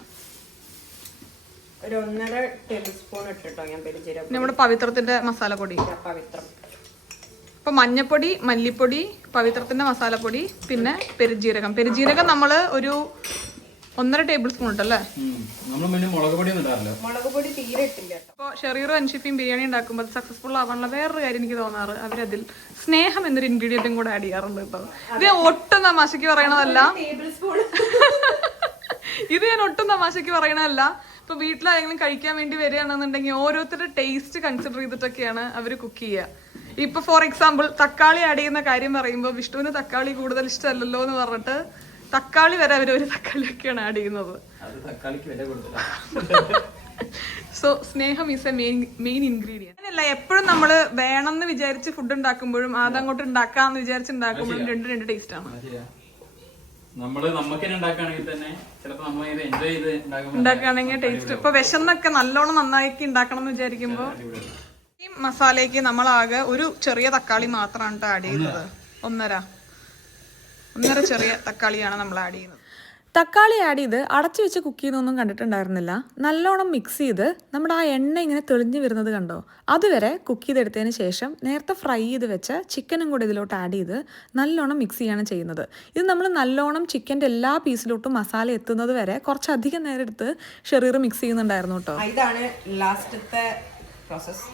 ഒരു 1.5 ടേബിൾ സ്പൂൺ ഇട്ടിട്ടോ ഞാൻ പെരിഞ്ചീരകം. നമ്മുടെ പവിത്രത്തിന്റെ മസാലപ്പൊടി. പവിത്രം. അപ്പൊ മഞ്ഞപ്പൊടി, മല്ലിപ്പൊടി, പവിത്രത്തിന്റെ മസാലപ്പൊടി, പിന്നെ പെരിഞ്ചീരകം. പെരിഞ്ചീരകം നമ്മള് ഒരു 1.5 ടേബിൾ സ്പൂൺ ഇട്ടല്ലേ? മുളക് പൊടി തീരെ ഇട്ടില്ല. അപ്പോൾ ഷെറീറും അൻഷിഫയും ബിരിയാണി ഉണ്ടാക്കുമ്പോൾ സക്സസ്ഫുൾ ആവാനുള്ള വേറൊരു കാര്യം എനിക്ക് തോന്നാറ് അവരതിൽ സ്നേഹം എന്നൊരു ഇൻഗ്രീഡിയന്റും കൂടെ ആഡ് ചെയ്യാറുണ്ട് കേട്ടോ. ഇത് ഒട്ടും തമാശക്ക് പറയണതല്ല. ഇത് ഞാൻ ഒട്ടും തമാശക്ക് പറയണതല്ല. ഇപ്പൊ വീട്ടിലാരെങ്കിലും കഴിക്കാൻ വേണ്ടി വരികയാണെന്നുണ്ടെങ്കിൽ ഓരോരുത്തരുടെ ടേസ്റ്റ് കൺസിഡർ ചെയ്തിട്ടൊക്കെയാണ് അവർ കുക്ക് ചെയ്യുക. ഇപ്പൊ ഫോർ എക്സാമ്പിൾ തക്കാളി ആഡ് ചെയ്യുന്ന കാര്യം പറയുമ്പോൾ വിഷ്ണുവിന് തക്കാളി കൂടുതൽ ഇഷ്ടമല്ലല്ലോ എന്ന് പറഞ്ഞിട്ട് തക്കാളി വരെ അവർ ഒരു തക്കാളിയൊക്കെയാണ് ആഡ് ചെയ്യുന്നത്. സോ സ്നേഹം ഈസ് എ മെയിൻ ഇൻഗ്രീഡിയന്റ്. അങ്ങനെയല്ല, എപ്പോഴും നമ്മള് വേണമെന്ന് വിചാരിച്ച് ഫുഡ് ഉണ്ടാക്കുമ്പോഴും അതങ്ങോട്ട് ഉണ്ടാക്കാന്ന് വിചാരിച്ച് ഉണ്ടാക്കുമ്പോഴും രണ്ട് ടേസ്റ്റ് ആണ്. നമ്മള് നമുക്ക് തന്നെ ഉണ്ടാക്കുകയാണെങ്കിൽ തന്നെ ചിലപ്പോ നമ്മൾ എൻജോയ് ചെയ്ത് ഉണ്ടാക്കുകയാണെങ്കിൽ ടേസ്റ്റ്. ഇപ്പൊ വിശന്നൊക്കെ നല്ലോണം നന്നാക്കി ഉണ്ടാക്കണം എന്ന് വിചാരിക്കുമ്പോ ഈ മസാലയ്ക്ക് നമ്മളാകെ ഒരു ചെറിയ തക്കാളി മാത്രമാണ് ആഡ് ചെയ്യുന്നത്. ഒന്നര ചെറിയ തക്കാളിയാണ് നമ്മൾ ആഡ് ചെയ്യുന്നത്. തക്കാളി ആഡ് ചെയ്ത് അടച്ചു വെച്ച് കുക്ക് ചെയ്യുന്നൊന്നും കണ്ടിട്ടുണ്ടായിരുന്നില്ല. നല്ലോണം മിക്സ് ചെയ്ത് നമ്മുടെ ആ എണ്ണ ഇങ്ങനെ തെളിഞ്ഞു വരുന്നത് കണ്ടോ, അതുവരെ കുക്ക് ചെയ്തെടുത്തതിന് ശേഷം നേരത്തെ ഫ്രൈ ചെയ്ത് വെച്ച ചിക്കനും കൂടി ഇതിലോട്ട് ആഡ് ചെയ്ത് നല്ലോണം മിക്സ് ചെയ്യാണ് ചെയ്യുന്നത്. ഇത് നമ്മൾ നല്ലോണം ചിക്കൻ്റെ എല്ലാ പീസിലോട്ടും മസാല എത്തുന്നത് വരെ കുറച്ചധികം നേരം എടുത്ത് ഷെറീർ മിക്സ് ചെയ്യുന്നുണ്ടായിരുന്നു കേട്ടോ. ഇതാണ് ലാസ്റ്റത്തെ പ്രോസസ്.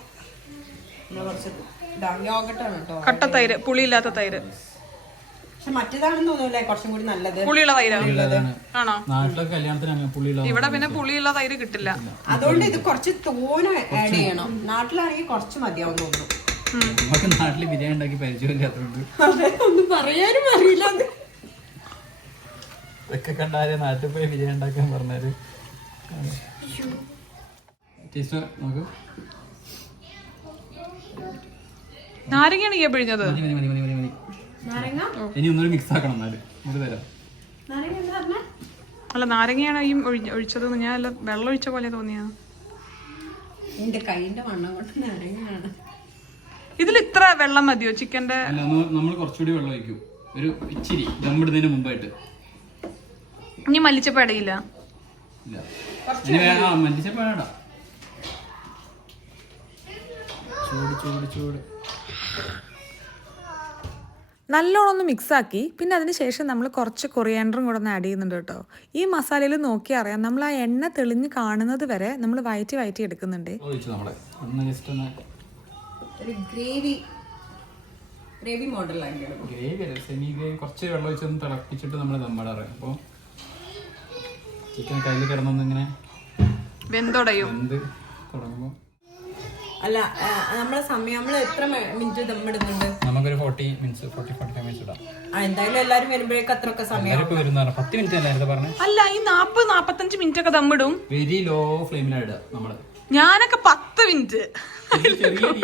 കട്ട തൈര്, പുളിയില്ലാത്ത തൈര്. പക്ഷെ മറ്റേതാണെന്ന് തോന്നുന്നില്ലേ കുറച്ചും കൂടി നല്ലത്? പുളിയുള്ള തൈരാണ്. ആണോ? നാട്ടിലൊക്കെ കല്യാണത്തിന് ഇവിടെ പിന്നെ പുളിയുള്ള തൈര് കിട്ടില്ല. അതുകൊണ്ട് ഇത് കുറച്ച് തോനെ ആഡ് ചെയ്യണം. നാട്ടിലാണെങ്കിൽ കുറച്ച് മതിയാവും തോന്നുന്നു. നമുക്ക് നാട്ടില് ബിരിയാണി ഉണ്ടാക്കി പരിചയമില്ലാത്തതുകൊണ്ട് ഒന്നും പറയാനും അറിയില്ല. ഇതൊക്കെ കണ്ടാല് നാട്ടിൽ പോയി ബിരിയാണി ഉണ്ടാക്കാൻ പറഞ്ഞാല് ടേസ്റ്റ് നോക്കൂ. നാരങ്ങയാണ് ഈ പിഴിഞ്ഞത്. ഇനി ഒന്നുകൂടി മിക്സ് ആക്കണം. തരാം. അല്ല, നാരങ്ങയാണ് ഈ ഒഴിച്ചത്. ഞാൻ അല്ല വെള്ളം ഒഴിച്ച പോലെ തോന്നിയാ. എന്റെ കൈന്റെ വണ്ണം കൊണ്ട് നാരങ്ങയാണ്. ഇതിൽ ഇത്ര വെള്ളം മതിയോ ചിക്കന്റെ? നമ്മൾ കുറച്ചുകൂടി വെള്ളം ഒഴിക്കും, ഒരു ഇച്ചിരി ദമ്മിടുന്നതിന് മുമ്പായിട്ട്. ഇനി മല്ലിച്ചപ്പ് ഇടയില്ല. മല്ലിച്ചപ്പ് വേണ്ട. ചൂട് നല്ലോണം ഒന്ന് മിക്സാക്കി പിന്നെ അതിന് ശേഷം നമ്മൾ കുറച്ച് കൊറിയാൻഡറും കൂടെ ഒന്ന് ആഡ് ചെയ്യുന്നുണ്ട് കേട്ടോ. ഈ മസാലയിൽ നോക്കി അറിയാം, നമ്മൾ ആ എണ്ണ തെളിഞ്ഞ് കാണുന്നത് വരെ നമ്മൾ വയറ്റി എടുക്കുന്നുണ്ട്. ഗ്രേവി മോഡലാണ്. കുറച്ച് വെള്ളം ഒഴിച്ചൊന്ന് തിളപ്പിച്ചിട്ട് നമ്മൾ ദമ്മിടാറ്. അപ്പോൾ ചിക്കൻ കയ്യിൽ കിടന്നൊന്നിങ്ങനെ വെന്ത് തുടങ്ങുമ്പോൾ അല്ല നമ്മളെ സമയം നമ്മൾ എത്ര മിനിറ്റ് ദമ്മിടുന്നുണ്ട്? നമുക്കൊരു 45 മിനിറ്റ്സ് ഇടാം. എന്തായാലും എല്ലാരും വരുമ്പോഴേക്കും അത്രയൊക്കെ സമയം 10 മിനിറ്റ് നേരത്തെ പറഞ്ഞു. അല്ല, ഈ 40-45 മിനിറ്റ് ഒക്കെ ദമ്മിടും. വെരി ലോ ഫ്ലെയിമിലാണ് ഇടുക നമ്മള്. ഞാനൊക്കെ 10 മിനിറ്റ്. ശരിക്കും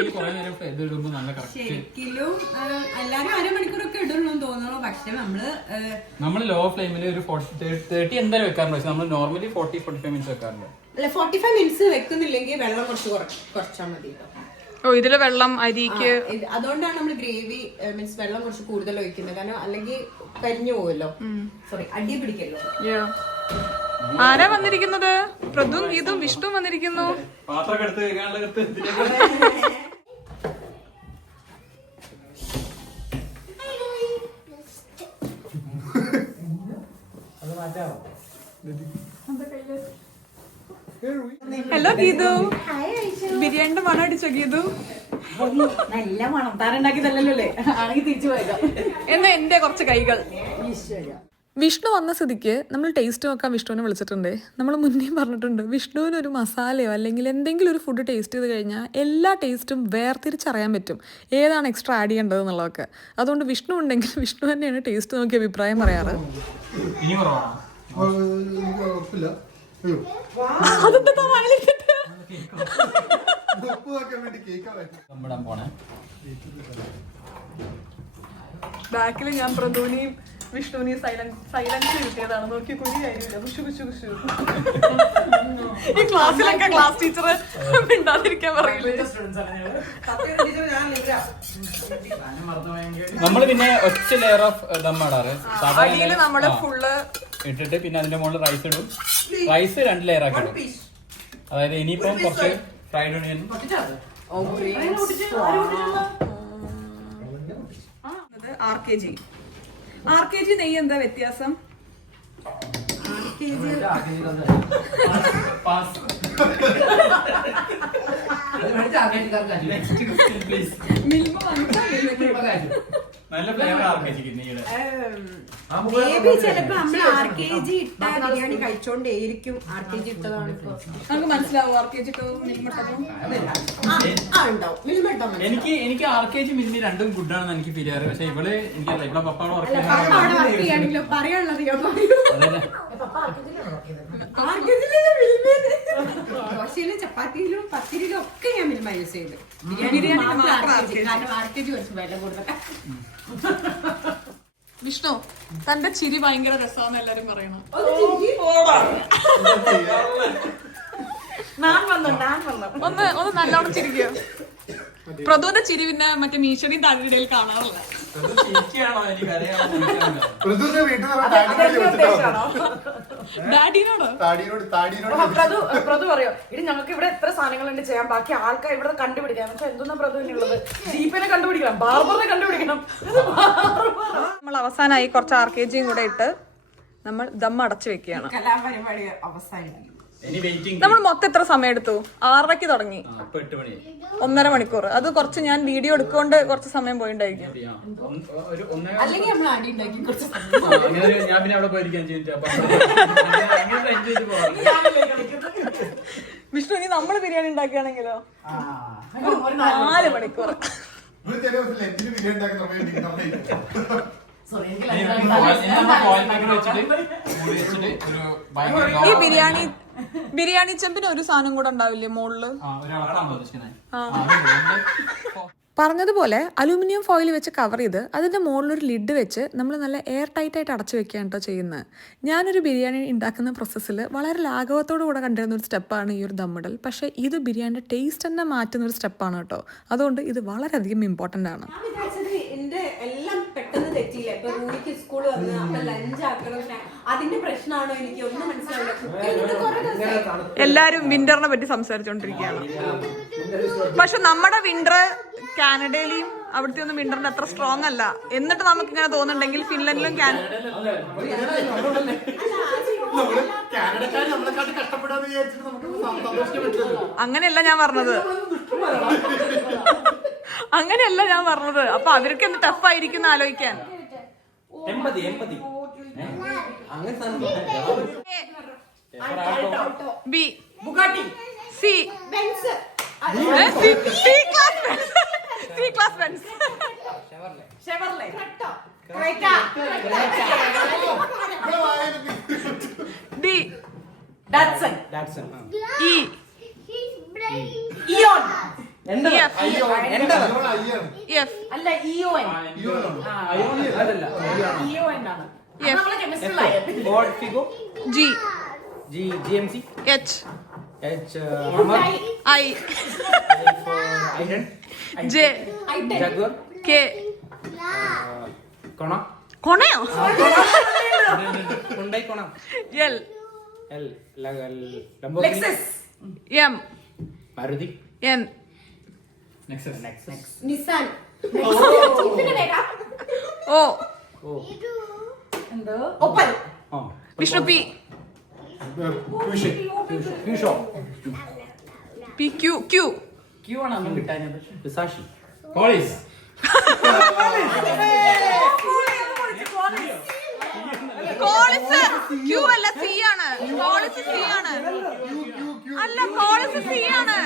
എല്ലാരും അരമണിക്കൂറൊക്കെ ഇടുള്ളൂ തോന്നുന്നു. പക്ഷെ നമ്മള് ലോ ഫ്ലെയിമിൽ ഒരു 30 എന്തായാലും വെക്കാറുണ്ട്. പക്ഷെ നമ്മൾ നോർമലി 40-45 മിനിറ്റ്സ് വെക്കാറുണ്ട്. അല്ല, 45 മിനിറ്റ്സ് വെക്കുന്നില്ലെങ്കിൽ വെള്ളം കുറച്ചാൽ മതി. ഓ, ഇതില് വെള്ളം അരിക്ക്. അതുകൊണ്ടാണ് നമ്മൾ ഗ്രേവി മീൻസ് വെള്ളം കുറച്ച് കൂടുതൽ ഒഴിക്കുന്നത്. കാരണം അല്ലെങ്കിൽ കരിഞ്ഞു പോവല്ലോ. സോറി, അടി പിടിക്കല്ലോ. ആരാ വന്നിരിക്കുന്നത്? പ്രതും ഗീതും വിഷ്ണു വന്നിരിക്കുന്നു. ഹലോ ഗീതു. ബിരിയാണിന്റെ മണം അടിച്ചോ ഗീതു? നല്ല മണം. താനുണ്ടാക്കിയതല്ലേ ആണെങ്കിൽ തിരിച്ചു പോയതാ. എന്നാ എന്റെ കുറച്ച് കൈകൾ. വിഷ്ണു വന്ന സ്ഥിതിക്ക് നമ്മൾ ടേസ്റ്റ് നോക്കാൻ വിഷ്ണുവിനെ വിളിച്ചിട്ടുണ്ട്. നമ്മൾ മുന്നേ പറഞ്ഞിട്ടുണ്ട്, വിഷ്ണുവിനൊരു മസാലയോ അല്ലെങ്കിൽ എന്തെങ്കിലും ഒരു ഫുഡ് ടേസ്റ്റ് ചെയ്ത് കഴിഞ്ഞാൽ എല്ലാ ടേസ്റ്റും വേർതിരിച്ചറിയാൻ പറ്റും, ഏതാണ് എക്സ്ട്രാ ആഡ് ചെയ്യേണ്ടത് എന്നുള്ളതൊക്കെ. അതുകൊണ്ട് വിഷ്ണു ഉണ്ടെങ്കിൽ വിഷ്ണു തന്നെയാണ് ടേസ്റ്റ് നോക്കി അഭിപ്രായം പറയാറ്. ബാക്കിൽ ഞാൻ പ്രതുവിനെയും വിഷ്ണുവിനെയും സൈലൻസ് കിട്ടിയതാണ്. നോക്കി കുരി കാര്യമില്ല. കുശു കുശു കുശു. ഈ ക്ലാസ്സിലൊക്കെ ക്ലാസ് ടീച്ചർ മിണ്ടാതിരിക്കാൻ പറയില്ലേ? നമ്മള് പിന്നെ ഒറ്റ ലെയർ ഓഫ് ദം ഇടാറ്. അടിയില് നമ്മള് ഫുള്ള് ഇട്ടിട്ട് പിന്നെ അതിന്റെ മുകളിൽ റൈസ് ഇടും. റൈസ് 2 ലെയർ ആക്കി ഇടും. അതായത് ഇനിയിപ്പം കുറച്ച് ഫ്രൈഡ് ഓണിയൻ. RKG നെയ്യ് എന്താ വ്യത്യാസം? നല്ല ഫ്ലേവർ ആർക്കേജ് കിഡ്നിയുടെ. ബേബി ചിലപ്പോ നമ്മൾ RKG ഇട്ട ബിരിയാണി കഴിച്ചോണ്ടേയിരിക്കും. RKG ഇട്ടതാണ് ഇപ്പൊ നമുക്ക് മനസ്സിലാവും RKG ഇട്ടതും മിൽമട്ടതും ഉണ്ടാവും. എനിക്ക് RKG മിന്നി രണ്ടും ഗുഡ് ആണെന്ന് എനിക്ക് ഫീൽ ചെയ്യാറ്. പക്ഷെ ഇവിടെ എനിക്കല്ല, ഇവിടെ പപ്പാടെ വർക്ക് ചെയ്യാണെങ്കിലോ പറയാനുള്ളത് ദോശയിലും ചപ്പാത്തിയിലും പത്തിരിയിലും ഒക്കെ ഞാൻ മിൽമ യൂസ് ചെയ്ത്. ബിരിയാണി RKG കുറച്ച് വില കൂടുതൽ. വിഷ്ണു തന്റെ ചിരി ഭയങ്കര രസമാണെന്ന് എല്ലാരും പറയണം. ഒന്ന് നല്ലോണം ചിരിക്കുക. പ്രദുവിന്റെ ചിരി പിന്നെ മറ്റേ മീശടിയും താഴെയിടയിൽ കാണാറില്ല. ഡാഡിനോടോ? പ്രതു പറയോ ഇനി ഞങ്ങൾക്ക് ഇവിടെ എത്ര സാധനങ്ങളുണ്ട് ചെയ്യാൻ, ബാക്കി ആൾക്കാർ ഇവിടെ കണ്ടുപിടിക്കാം. പക്ഷെ എന്തോന്നാ പ്രതുവിനുള്ളത്? ജീപ്പിനെ കണ്ടുപിടിക്കണം, ബാർബറിനെ കണ്ടുപിടിക്കണം. നമ്മൾ അവസാനമായി കുറച്ച് RKG കൂടെ ഇട്ട് നമ്മൾ ദം അടച്ചു വെക്കുകയാണ്. കലാപരിപാടി അവസാനിക്കും. നമ്മൾ മൊത്തം എത്ര സമയം എടുത്തു? 6:30 തുടങ്ങി, 1.5 മണിക്കൂർ. അത് കുറച്ച് ഞാൻ വീഡിയോ എടുക്കൊണ്ട് കുറച്ച് സമയം പോയിണ്ടായിരിക്കും. അല്ലെങ്കിൽ നമ്മൾ അടി ഉണ്ടാക്കി കുറച്ച് ഞാൻ പിന്നെ അവിടെ പോയിരിക്കാൻ ചെയ്തിട്ട് വിഷ്ണു ഇനി നമ്മള് ബിരിയാണി ഉണ്ടാക്കുകയാണെങ്കിലോ 4 മണിക്കൂർ. ഈ ബിരിയാണി ചെമ്പിന് ഒരു സാധനം കൂടെ ഉണ്ടാവില്ലേ മോളില്? പറഞ്ഞതുപോലെ അലൂമിനിയം ഫോയിൽ വെച്ച് കവർ ചെയ്ത് അതിൻ്റെ മുകളിലൊരു ലിഡ് വെച്ച് നമ്മൾ നല്ല എയർ ടൈറ്റ് ആയിട്ട് അടച്ചു വെക്കുകയാണ് കേട്ടോ ചെയ്യുന്നത്. ഞാനൊരു ബിരിയാണി ഉണ്ടാക്കുന്ന പ്രോസസ്സിൽ വളരെ ലാഘവത്തോടു കൂടെ കണ്ടിരുന്ന ഒരു സ്റ്റെപ്പാണ് ഈ ഒരു ദമ്മിടൽ. പക്ഷേ ഇത് ബിരിയാണിയുടെ ടേസ്റ്റ് തന്നെ മാറ്റുന്ന ഒരു സ്റ്റെപ്പാണ് കേട്ടോ. അതുകൊണ്ട് ഇത് വളരെയധികം ഇമ്പോർട്ടൻ്റ് ആണ്. എന്റെ എല്ലാം പെട്ടെന്ന് തെറ്റിയില്ല. ഇപ്പൊ റൂമിക്ക് സ്കൂൾ വന്ന് അപ്പൊ ലഞ്ച് ആക്കണം, അതിന്റെ പ്രശ്നമാണോ എനിക്ക് ഒന്നും മനസ്സിലാവില്ല. എല്ലാരും വിന്ററിനെ പറ്റി സംസാരിച്ചോണ്ടിരിക്കുകയാണ്. പക്ഷെ നമ്മുടെ വിന്റർ കാനഡയിലും അവിടുത്തെ ഒന്നും വിന്ററിന്റെ അത്ര സ്ട്രോങ് അല്ല. എന്നിട്ട് നമുക്ക് ഇങ്ങനെ തോന്നുന്നുണ്ടെങ്കിൽ ഫിൻലൻഡിലും അങ്ങനെയല്ല ഞാൻ പറഞ്ഞത്. അപ്പൊ അവർക്ക് എന്ത് ടഫ് ആയിരിക്കും ആലോചിക്കാൻ. B Bugatti, C class Benz, Chevrolet, D Datsun, E Eon, F അല്ല ഇയോൻ ആണ്. G GMC, H I J Jaguar, K Kona, കൊണയോ Hyundai Kona, L Lamborghini, M Maruti, N Nexus. Nissan, O Opel, Vishnu P Peugeot, P Q Q Q ആണ് അന്ന് കിട്ടാഞ്ഞത്. Versace, Police. Qualis Q അല്ല C ആണ്. Qualis C ആണ്. അല്ല Qualis C ആണ്.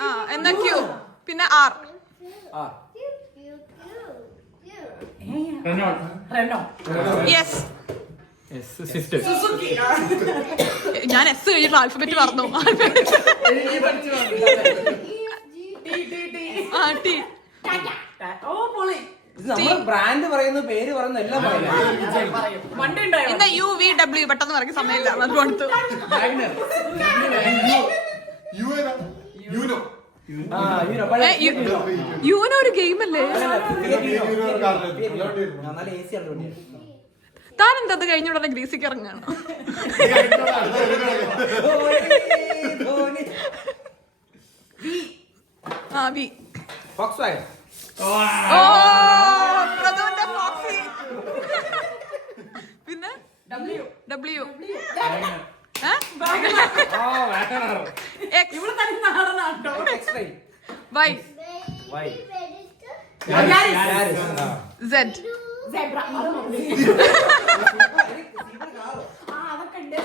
ആ എന്നാ ക്യൂ പിന്നെ ആർ. Renault, yes Swift. ഞാൻ എസ് കഴിഞ്ഞിട്ട് ആൽഫബറ്റ് പറഞ്ഞു. ആ ടി ഓ പൊളി. ബ്രാൻഡ് പറയുന്ന പേര് പറയുന്ന എല്ലാം വണ്ടി ഉണ്ടായോ? എന്താ UVW പെട്ടെന്ന് പറയാൻ സമയമില്ല. അത് കൊടുത്തു. യൂനോ ഒരു ഗെയിം അല്ലേ? താൻ എന്താ അത് കഴിഞ്ഞ ഉടനെ ഗ്രീസിക്ക് ഇറങ്ങാണ്? ആ വി Volkswagen, ഓ പ്രദുവിന്റെ ഫോക്സി. പിന്നെ W ഇവിടെ തന്നെ നാടനാട്ടോ. Y Z Zebra. അത് മതി. അതൊക്കെ ഉണ്ട്.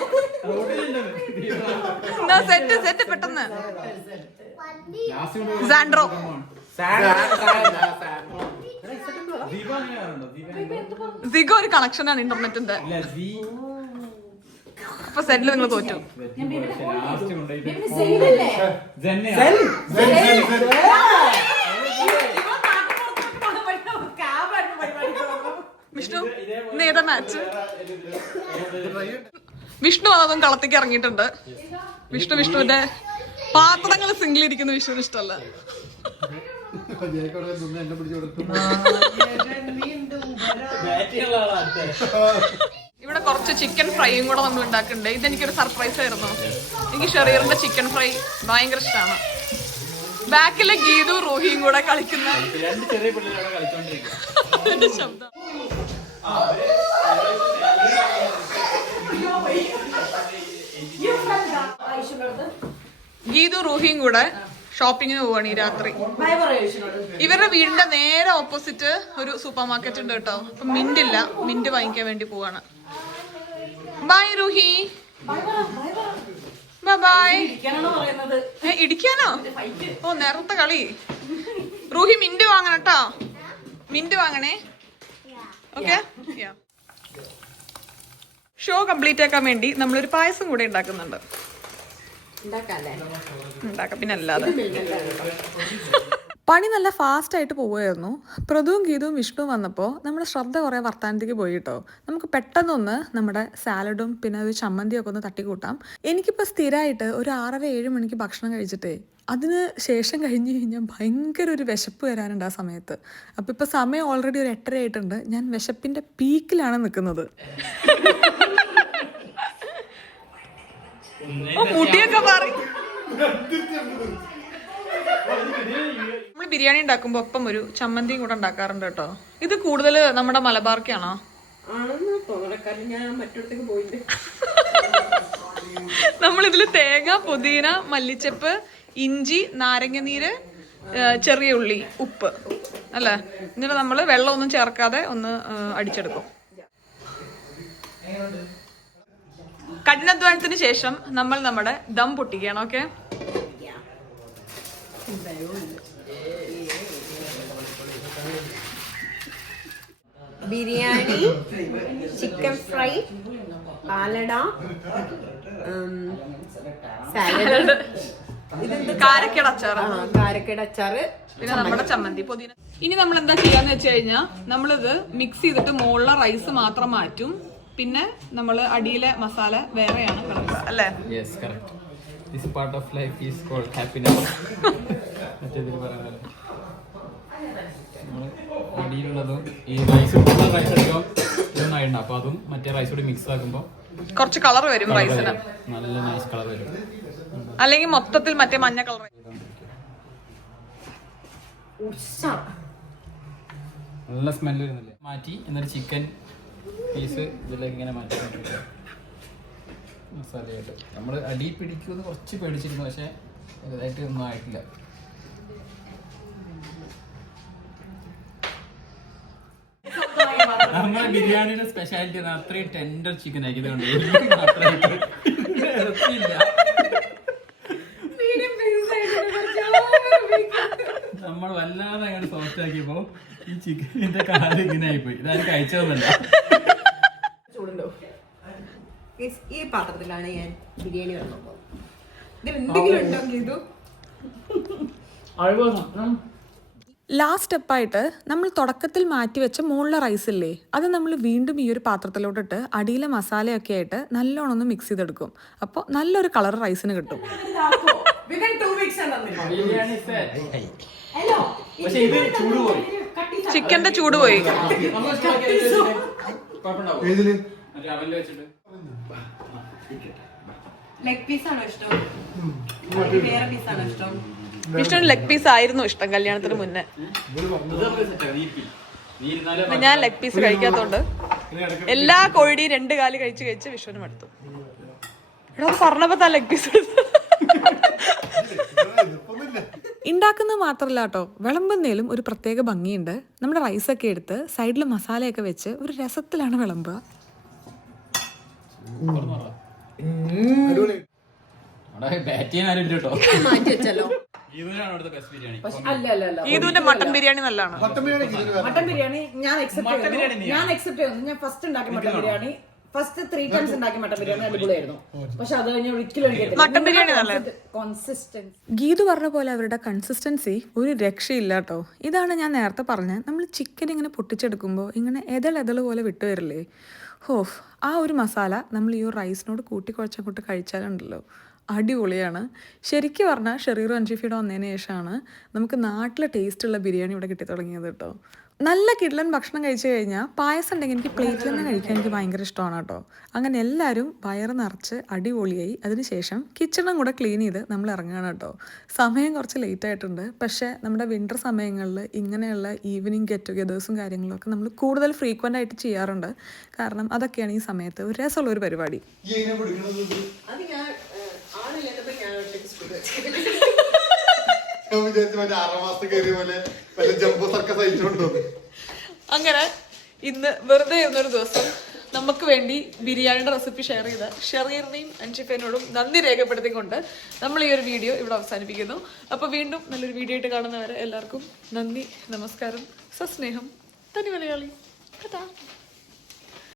സെറ്റ് പെട്ടെന്ന് സാൻഡ്രോ സിഗോ ഒരു കണക്ഷനാണ് ഇന്റർനെറ്റിന്റെ. അപ്പൊ സെറ്റില് നിങ്ങൾ തോറ്റു. വിഷ്ണു ഇന്ന് ഏതാ മാച്ച്? വിഷ്ണു അതൊന്നും കളത്തേക്ക് ഇറങ്ങിയിട്ടുണ്ട്. വിഷ്ണുവിന്റെ പാത്രങ്ങൾ സിംഗിളിരിക്കുന്ന വിഷ്ണുവിന് ഇഷ്ടമല്ല. ഇവിടെ കുറച്ച് ചിക്കൻ ഫ്രൈയും കൂടെ നമ്മൾ ഉണ്ടാക്കുന്നുണ്ട്. ഇതെനിക്കൊരു സർപ്രൈസ് ആയിരുന്നു. എനിക്ക് ഷെറീറിന്റെ ചിക്കൻ ഫ്രൈ ഭയങ്കര ഇഷ്ടമാണ്. ബാക്കിലെ ഗീതു റൂഹിയും കൂടെ കളിക്കുന്ന ശബ്ദം. ഗീതു റൂഹിയും കൂടെ ഷോപ്പിങ്ങിന് പോവാണ് ഈ രാത്രി. ഇവരുടെ വീടിന്റെ നേരെ ഓപ്പോസിറ്റ് ഒരു സൂപ്പർ മാർക്കറ്റ് ഉണ്ട് കേട്ടോ. അപ്പൊ മിന്റ് വാങ്ങിക്കാൻ വേണ്ടി പോവാണ്. ബൈ റൂഹി. ബൈ. ഇടിക്കാനോ? ഓ നേരത്തെ കളി. റൂഹി മിന്റ് വാങ്ങണം കേട്ടോ. മിന്റ് വാങ്ങണേ. ഓക്കെ. ഷോ കംപ്ലീറ്റ് ആക്കാൻ വേണ്ടി നമ്മളൊരു പായസം കൂടെ ഉണ്ടാക്കുന്നുണ്ട്. ഉണ്ടാക്കാം പിന്നെ അല്ലാതെ. പണി നല്ല ഫാസ്റ്റ് ആയിട്ട് പോവുമായിരുന്നു. പ്രതുവും ഗീതവും വിഷ്ണുവും വന്നപ്പോൾ നമ്മുടെ ശ്രദ്ധ കുറേ വർത്താനത്തേക്ക് പോയി കേട്ടോ. നമുക്ക് പെട്ടെന്നൊന്ന് നമ്മുടെ സാലഡും പിന്നെ ഒരു ചമ്മന്തിയൊക്കെ ഒന്ന് തട്ടിക്കൂട്ടാം. എനിക്കിപ്പോൾ സ്ഥിരമായിട്ട് ഒരു 6:30-7 മണിക്ക് ഭക്ഷണം കഴിച്ചിട്ടേ അതിന് ശേഷം കഴിഞ്ഞ് കഴിഞ്ഞാൽ ഭയങ്കര ഒരു വിശപ്പ് വരാനുണ്ട് ആ സമയത്ത്. അപ്പം ഇപ്പം സമയം ഓൾറെഡി ഒരു 8:30 ആയിട്ടുണ്ട്. ഞാൻ വിശപ്പിൻ്റെ പീക്കിലാണ് നിൽക്കുന്നത്. മുടിയൊക്കെ മാറി. നമ്മൾ ബിരിയാണി ഉണ്ടാക്കുമ്പോ ഒപ്പം ഒരു ചമ്മന്തിയും കൂടെ ഉണ്ടാക്കാറുണ്ട് കേട്ടോ. ഇത് കൂടുതൽ നമ്മുടെ മലബാർക്കാണോ? നമ്മളിതില് തേങ്ങ, പുതിന, മല്ലിച്ചപ്പ്, ഇഞ്ചി, നാരങ്ങനീര്, ചെറിയ ഉള്ളി, ഉപ്പ് അല്ലേ. എന്നിട്ട് നമ്മള് വെള്ളമൊന്നും ചേർക്കാതെ ഒന്ന് അടിച്ചെടുക്കും. കഠിനാധ്വാനത്തിന് ശേഷം നമ്മൾ നമ്മുടെ ദം പൊട്ടിക്കുകയാണ്. ഓക്കെ. ബിരിയാണി, ചിക്കൻ ഫ്രൈ, പാലട, സാലഡ്, കാരക്കട അച്ചാറ്, പിന്നെ നമ്മുടെ ചമ്മന്തി, പുതിന. ഇനി നമ്മൾ എന്താ ചെയ്യാന്ന് വെച്ച് കഴിഞ്ഞാൽ നമ്മളിത് മിക്സ് ചെയ്തിട്ട് മുകളിലെ റൈസ് മാത്രം മാറ്റും. പിന്നെ നമ്മൾ അടിയിലെ മസാല വേറെയാണ് കിടക്കുക അല്ലേ? Yes correct. This part of life is called happiness. മറ്റേതിൽ പറയുന്നത് നമ്മൾ അടിയിലുള്ളതും ഈ റൈസ് എടുക്കുമ്പോൾ ഇതൊന്നായിട്ടുണ്ട്. അപ്പോൾ അതും മറ്റേ റൈസ് കൂടി മിക്സ് ആക്കുമ്പോൾ കുറച്ച് കളർ വരും റൈസിന്. നല്ല നൈസ് കളർ വരും. അല്ലെങ്കിൽ മൊത്തത്തിൽ മറ്റേ മഞ്ഞ കളർ നല്ല സ്മെല്ല് വരുന്നില്ലേ? മാറ്റി എന്നിട്ട് ചിക്കൻ പീസ് ഇതിലേക്ക് ഇങ്ങനെ മാറ്റി മസാലയായിട്ട് നമ്മൾ അടി പിടിക്കുമെന്ന് കുറച്ച് പേടിച്ചിരുന്നു. പക്ഷെ ഇതായിട്ട് ഒന്നും ആയിട്ടില്ല. നമ്മുടെ ബിരിയാണിയുടെ സ്പെഷ്യാലിറ്റി അത്രയും ടെൻഡർ ചിക്കൻ ആക്കിയതുകൊണ്ട് നമ്മൾ വല്ലാതെ അങ്ങനെ സോഫ്റ്റ് ആക്കിയപ്പോ ഈ ചിക്കനിന്റെ കാല് ഇങ്ങനെ ആയിപ്പോയി. ഇതാരും കഴിച്ചതൊന്നല്ല. ഈ പാത്രത്തിലാണ് ഞാൻ ബിരിയാണി വന്നത്. ഇതിൽ എന്തെങ്കിലും ഉണ്ടോ? ലാസ്റ്റ് സ്റ്റെപ്പായിട്ട് നമ്മൾ തുടക്കത്തിൽ മാറ്റി വെച്ച മുകളിലെ റൈസ് ഇല്ലേ, അത് നമ്മൾ വീണ്ടും ഈ ഒരു പാത്രത്തിലോട്ടിട്ട് അടിയിലെ മസാലയൊക്കെ ആയിട്ട് നല്ലോണം ഒന്ന് മിക്സ് ചെയ്തെടുക്കും. അപ്പോൾ നല്ലൊരു കളർ റൈസിന് കിട്ടും. ചിക്കന്റെ ചൂട് പോയി. ലെഗ് പീസാണോ ഇഷ്ടം? വേറെ പീസാണോ ഇഷ്ടം? വിഷ്ണുവിന് ലെഗ് പീസ് ആയിരുന്നു ഇഷ്ടം കല്യാണത്തിന് മുന്നേ. ഞാൻ ലെഗ് പീസ് കഴിക്കാത്തോണ്ട് എല്ലാ കോഴിയുടെയും 2 കാല് കഴിച്ച് വിഷ്ണുവിനും എടുത്തു. പറഞ്ഞപ്പോ തല ഉണ്ടാക്കുന്നത് മാത്രമല്ല കേട്ടോ, വിളമ്പുന്നതിലും ഒരു പ്രത്യേക ഭംഗിയുണ്ട്. നമ്മുടെ റൈസൊക്കെ എടുത്ത് സൈഡിൽ മസാലയൊക്കെ വെച്ച് ഒരു രസത്തിലാണ് വിളമ്പുക. ബാറ്റ് ചെയ്യാൻ ആരും കേട്ടോ. മാറ്റി വെച്ചല്ലോ. ഇവനാണ് അവിടുത്തെ ബെസ്റ്റ് ബിരിയാണി. അല്ല ഈദുവിന്റെ മട്ടൻ ബിരിയാണി നല്ലതാണ്. മട്ടൻ ബിരിയാണി ഞാൻ എക്സെപ്റ്റ് ചെയ്യുന്നു. ഞാൻ ഫസ്റ്റ് ഉണ്ടാക്കിയ മട്ടൻ ബിരിയാണി ഫസ്റ്റ് 3 ടൈംസ് ഉണ്ടാക്കിയ മട്ടൻ ബിരിയാണി അടിപൊളിയായിരുന്നു. പക്ഷെ അത് കഴിഞ്ഞ് ഒരിക്കലും മട്ടൻ ബിരിയാണി നല്ലത്. കോൺസിസ്റ്റൻസി ഗീതു പറഞ്ഞ പോലെ അവരുടെ കൺസിസ്റ്റൻസി ഒരു രക്ഷയില്ല കേട്ടോ. ഇതാണ് ഞാൻ നേരത്തെ പറഞ്ഞത്, നമ്മൾ ചിക്കൻ ഇങ്ങനെ പൊട്ടിച്ചെടുക്കുമ്പോൾ ഇങ്ങനെ എതൾ പോലെ വിട്ടു വരില്ലേ, ഹോഫ് ആ ഒരു മസാല നമ്മൾ ഈ ഒരു റൈസിനോട് കൂട്ടിക്കുഴച്ചങ്ങോട്ട് കഴിച്ചാലുണ്ടല്ലോ അടിപൊളിയാണ്. ശരിക്കും പറഞ്ഞാൽ ഷെറീറും അൻഷിഫയുടെ വന്നതിന് ശേഷമാണ് നമുക്ക് നാട്ടിലെ ടേസ്റ്റുള്ള ബിരിയാണി ഇവിടെ കിട്ടി തുടങ്ങിയത് കേട്ടോ. നല്ല കിഡ്ലൻ ഭക്ഷണം കഴിച്ചു കഴിഞ്ഞാൽ പായസം ഉണ്ടെങ്കിൽ എനിക്ക് പ്ലേറ്റിൽ തന്നെ കഴിക്കാൻ എനിക്ക് ഭയങ്കര ഇഷ്ടമാണ് കേട്ടോ. അങ്ങനെ എല്ലാവരും വയറ് നിറച്ച് അടിപൊളിയായി. അതിനുശേഷം കിച്ചണും കൂടെ ക്ലീൻ ചെയ്ത് നമ്മൾ ഇറങ്ങുകയാണ് കേട്ടോ. സമയം കുറച്ച് ലേറ്റ് ആയിട്ടുണ്ട്. പക്ഷേ നമ്മുടെ വിൻ്റർ സമയങ്ങളിൽ ഇങ്ങനെയുള്ള ഈവനിങ് ഗെറ്റ് ടുഗെദേഴ്സും കാര്യങ്ങളൊക്കെ നമ്മൾ കൂടുതൽ ഫ്രീക്വൻ്റ് ആയിട്ട് ചെയ്യാറുണ്ട്. കാരണം അതൊക്കെയാണ് ഈ സമയത്ത് ഒരു രസമുള്ളൊരു പരിപാടി. അത് ഞാൻ ആളില്ലാത്തപ്പോ ഞാൻ അങ്ങനെ ഇന്ന് വെറുതെ ഇരുന്നൊരു ദിവസം നമുക്ക് വേണ്ടി ബിരിയാണിയുടെ റെസിപ്പി ഷെയർ ചെയ്ത ഷെറീറിനെയും അൻഷിഫേനോടും നന്ദി രേഖപ്പെടുത്തിക്കൊണ്ട് നമ്മൾ ഈ ഒരു വീഡിയോ ഇവിടെ അവസാനിപ്പിക്കുന്നു. അപ്പോൾ വീണ്ടും നല്ലൊരു വീഡിയോ ആയിട്ട് കാണുന്നവരെ എല്ലാവർക്കും നന്ദി, നമസ്കാരം, സസ്നേഹം, തനി മലയാളി.